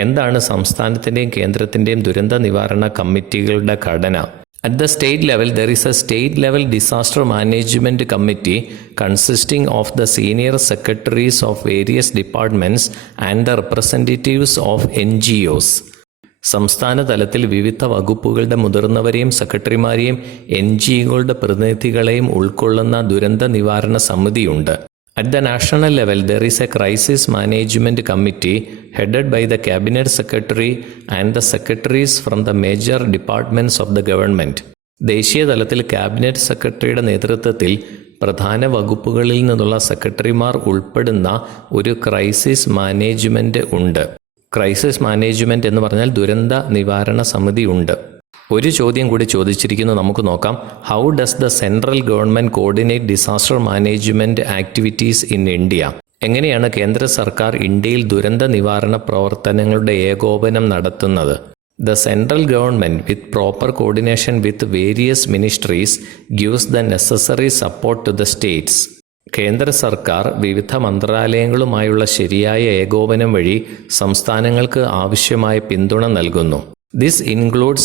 എന്താണ് സംസ്ഥാനത്തിൻ്റെയും കേന്ദ്രത്തിൻ്റെയും ദുരന്ത നിവാരണ കമ്മിറ്റികളുടെ ഘടന? At the state level, there is a state level disaster management committee consisting of the senior secretaries of various departments and the representatives of NGOs. സംസ്ഥാന തലത്തിൽ വിവിധ വകുപ്പുകളുടെ മുതിർന്നവരെയും സെക്രട്ടറിമാരെയും NGOകളുടെ പ്രതിനിധികളെയും ഉൾക്കൊള്ളുന്ന ദുരന്ത നിവാരണ സമിതിയുണ്ട്. At the national level, there is a crisis management committee headed by the cabinet secretary and the secretaries from the major departments of the government. ദേശീയ തലത്തിൽ cabinet സെക്രട്ടറിയുടെ നേതൃത്വത്തിൽ പ്രധാന വകുപ്പുകളിൽ നിന്നുള്ള സെക്രട്ടറിമാർ ഉൾപ്പെടുന്ന ഒരു ക്രൈസിസ് മാനേജ്മെൻറ്റ് ഉണ്ട്. ക്രൈസിസ് മാനേജ്മെൻറ്റ് എന്ന് പറഞ്ഞാൽ ദുരന്ത നിവാരണ സമിതി ഉണ്ട്. ഒരു ചോദ്യം കൂടി ചോദിച്ചിരിക്കുന്നു, നമുക്ക് നോക്കാം. How does the central government coordinate disaster management activities in India? എങ്ങനെയാണ് കേന്ദ്ര സർക്കാർ ഇന്ത്യയിൽ ദുരന്ത നിവാരണ പ്രവർത്തനങ്ങളുടെ ഏകോപനം നടത്തുന്നത്? The central government with proper coordination with various ministries gives the necessary support to the states. കേന്ദ്ര സർക്കാർ വിവിധ മന്ത്രാലയങ്ങളുമായുള്ള ശരിയായ ഏകോപനം വഴി സംസ്ഥാനങ്ങൾക്ക് ആവശ്യമായ പിന്തുണ നൽകുന്നു. This includes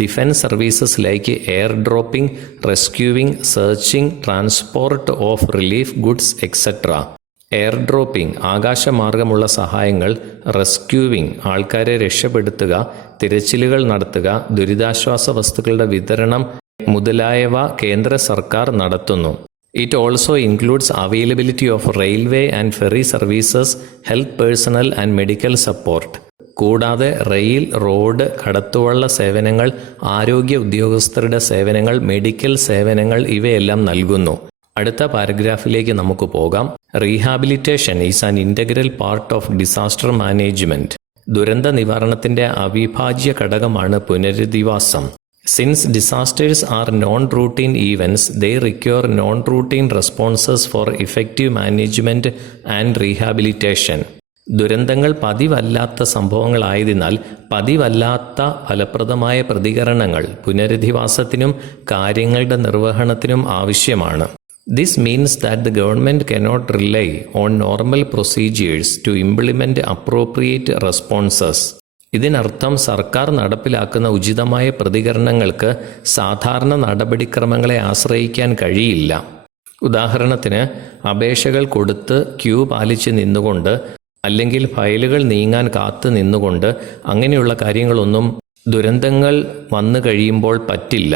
defense services like air dropping, rescuing, searching, transport of relief goods, etc. Air dropping, ആകാശമാർഗമുള്ള സഹായങ്ങൾ. റെസ്ക്യൂവിംഗ്, ആൾക്കാരെ രക്ഷപ്പെടുത്തുക, തിരച്ചിലുകൾ നടത്തുക, ദുരിതാശ്വാസ വസ്തുക്കളുടെ വിതരണം മുതലായവ കേന്ദ്ര സർക്കാർ നടത്തുന്നു. It also includes availability of railway and ferry services, health personnel and medical support. കൂടാതെ റെയിൽ, റോഡ്, കടത്തുവള്ള സേവനങ്ങൾ, ആരോഗ്യ ഉദ്യോഗസ്ഥരുടെ സേവനങ്ങൾ, മെഡിക്കൽ സേവനങ്ങൾ ഇവയെല്ലാം നൽകുന്നു. അടുത്ത പാരഗ്രാഫിലേക്ക് നമുക്ക് പോകാം. Rehabilitation is an integral part of disaster management. ദുരന്ത നിവാരണത്തിൻ്റെ അവിഭാജ്യ ഘടകമാണ് പുനരധിവാസം. Since disasters are non routine events, they require non routine responses for effective management and rehabilitation. ദുരന്തങ്ങൾ പതിവല്ലാത്ത സംഭവങ്ങളായതിനാൽ പതിവല്ലാത്ത ഫലപ്രദമായ പ്രതികരണങ്ങൾ പുനരധിവാസത്തിനും കാര്യങ്ങളുടെ നിർവഹണത്തിനും ആവശ്യമാണ്. This means that the government cannot rely on normal procedures to implement appropriate responses. ഇതിനർത്ഥം സർക്കാർ നടപ്പിലാക്കുന്ന ഉചിതമായ പ്രതികരണങ്ങൾക്ക് സാധാരണ നടപടിക്രമങ്ങളെ ആശ്രയിക്കാൻ കഴിയില്ല. ഉദാഹരണത്തിന്, അപേക്ഷകൾ കൊടുത്ത് ക്യൂ പാലിച്ച് നിന്നുകൊണ്ട് അല്ലെങ്കിൽ ഫയലുകൾ നീങ്ങാൻ കാത്തു നിന്നുകൊണ്ട് അങ്ങനെയുള്ള കാര്യങ്ങളൊന്നും ദുരന്തങ്ങൾ വന്നു കഴിയുമ്പോൾ പറ്റില്ല.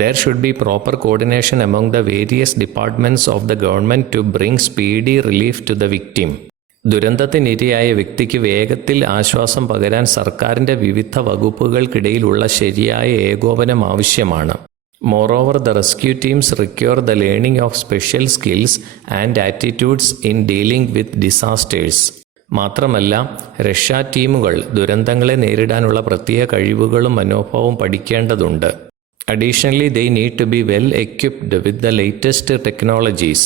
There should be proper coordination among the various departments of the government to bring speedy relief to the victim. ദുരന്തത്തിനിരയായ വ്യക്തിക്ക് വേഗത്തിൽ ആശ്വാസം പകരാൻ സർക്കാരിൻ്റെ വിവിധ വകുപ്പുകൾക്കിടയിലുള്ള ശരിയായ ഏകോപനം ആവശ്യമാണ്. Moreover, the rescue teams require the learning of special skills and attitudes in dealing with disasters. മാത്രമല്ല, രക്ഷാ ടീമുകൾ ദുരന്തങ്ങളെ നേരിടാനുള്ള പ്രത്യേക കഴിവുകളും മനോഭാവവും പഠിക്കേണ്ടതുണ്ട്. Additionally, they need to be well equipped with the latest technologies.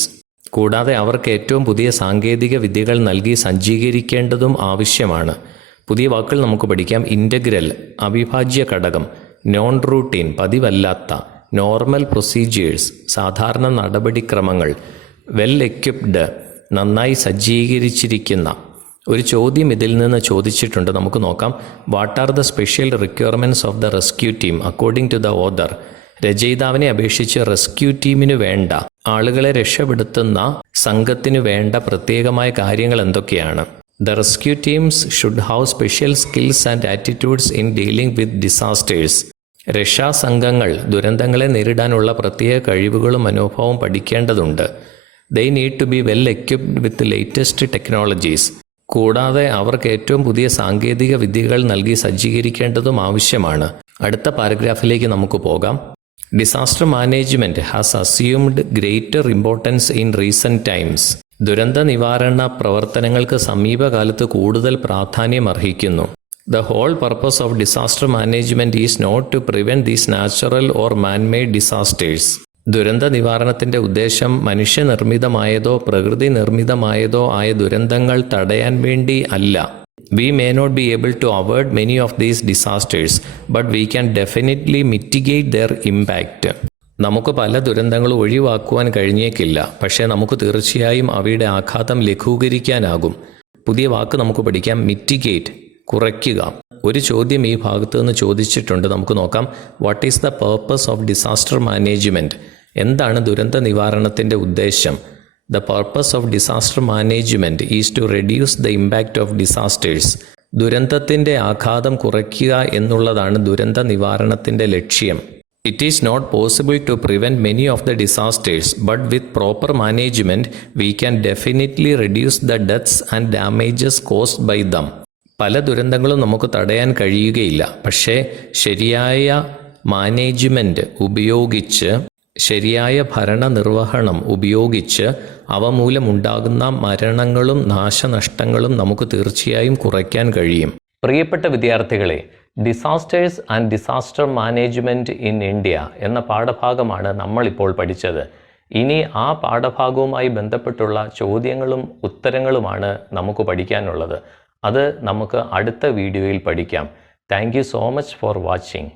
കൂടാതെ അവർക്ക് ഏറ്റവും പുതിയ സാങ്കേതിക വിദ്യകൾ നൽകി സജ്ജീകരിക്കേണ്ടതും ആവശ്യമാണ്. പുതിയ വാക്കുകൾ നമുക്ക് പഠിക്കാം. ഇൻ്റഗ്രൽ, അവിഭാജ്യ ഘടകം. നോൺ റൂട്ടീൻ, പതിവല്ലാത്ത. നോർമൽ പ്രൊസീജിയേഴ്സ്, സാധാരണ നടപടിക്രമങ്ങൾ. വെൽ എക്വിപ്ഡ്, നന്നായി സജ്ജീകരിച്ചിരിക്കുന്ന. ഒരു ചോദ്യം ഇതിൽ നിന്ന് ചോദിച്ചിട്ടുണ്ട്, നമുക്ക് നോക്കാം. What are the special requirements of the rescue team according to the author? രചയിതാവിനെ അപേക്ഷിച്ച് റെസ്ക്യൂ ടീമിനു വേണ്ട, ആളുകളെ രക്ഷപ്പെടുത്തുന്ന സംഘത്തിനു വേണ്ട പ്രത്യേകമായ കാര്യങ്ങൾ എന്തൊക്കെയാണ്? The rescue teams should have special skills and attitudes in dealing with disasters. രക്ഷാസംഘങ്ങൾ ദുരന്തങ്ങളെ നേരിടാനുള്ള പ്രത്യേക കഴിവുകളും മനോഭാവവും പഠിക്കേണ്ടതുണ്ട്. They need to be well equipped with the latest technologies. കൂടാതെ അവർക്ക് ഏറ്റവും പുതിയ സാങ്കേതിക വിദ്യകൾ നൽകി സജ്ജീകരിക്കേണ്ടതും ആവശ്യമാണ്. അടുത്ത പാരഗ്രാഫിലേക്ക് നമുക്ക് പോകാം. Disaster management has assumed greater importance in recent times. ദുരന്ത നിവാരണ പ്രവർത്തനങ്ങൾക്ക് സമീപകാലത്ത് കൂടുതൽ പ്രാധാന്യം അർഹിക്കുന്നു. The whole purpose of disaster management is not to prevent these natural or man-made disasters. ദുരന്ത നിവാരണത്തിന്റെ ഉദ്ദേശം മനുഷ്യനിർമ്മിതമായതോ പ്രകൃതി നിർമ്മിതമായതോ ആയ ദുരന്തങ്ങൾ തടയാൻ വേണ്ടി അല്ല. We may not be able to avoid many of these disasters, but we can definitely mitigate their impact. നമുക്ക് പല ദുരന്തങ്ങളും ഒഴിവാക്കുവാൻ കഴിഞ്ഞേക്കില്ല, പക്ഷേ നമുക്ക് തീർച്ചയായും അവയുടെ ആഘാതം ലഘൂകരിക്കാനാകും. പുതിയ വാക്ക് നമുക്ക് പഠിക്കാം, മിറ്റിഗേറ്റ്, കുറയ്ക്കുക. ഒരു ചോദ്യം ഈ ഭാഗത്ത് നിന്ന് ചോദിച്ചിട്ടുണ്ട്, നമുക്ക് നോക്കാം. What is the purpose of disaster management? എന്താണ് ദുരന്ത നിവാരണത്തിൻ്റെ ഉദ്ദേശം? The purpose of disaster management is to reduce the impact of disasters. ദുരന്തത്തിൻ്റെ ആഘാതം കുറയ്ക്കുക എന്നുള്ളതാണ് ദുരന്ത നിവാരണത്തിൻ്റെ ലക്ഷ്യം. It is not possible to prevent many of the disasters, but with proper management, we can definitely reduce the deaths and damages caused by them. പല ദുരന്തങ്ങളും നമുക്ക് തടയാൻ കഴിയുകയില്ല, പക്ഷേ ശരിയായ മാനേജ്മെൻറ്റ് ഉപയോഗിച്ച്, ശരിയായ ഭരണനിർവഹണം ഉപയോഗിച്ച് അവ മൂലമുണ്ടാകുന്ന മരണങ്ങളും നാശനഷ്ടങ്ങളും നമുക്ക് തീർച്ചയായും കുറയ്ക്കാൻ കഴിയും. പ്രിയപ്പെട്ട വിദ്യാർത്ഥികളെ, disasters and disaster management in India എന്ന പാഠഭാഗമാണ് നമ്മളിപ്പോൾ പഠിച്ചത്. ഇനി ആ പാഠഭാഗവുമായി ബന്ധപ്പെട്ടുള്ള ചോദ്യങ്ങളും ഉത്തരങ്ങളുമാണ് നമുക്ക് പഠിക്കാനുള്ളത്. അത് നമുക്ക് അടുത്ത വീഡിയോയിൽ പഠിക്കാം. Thank you so much for watching.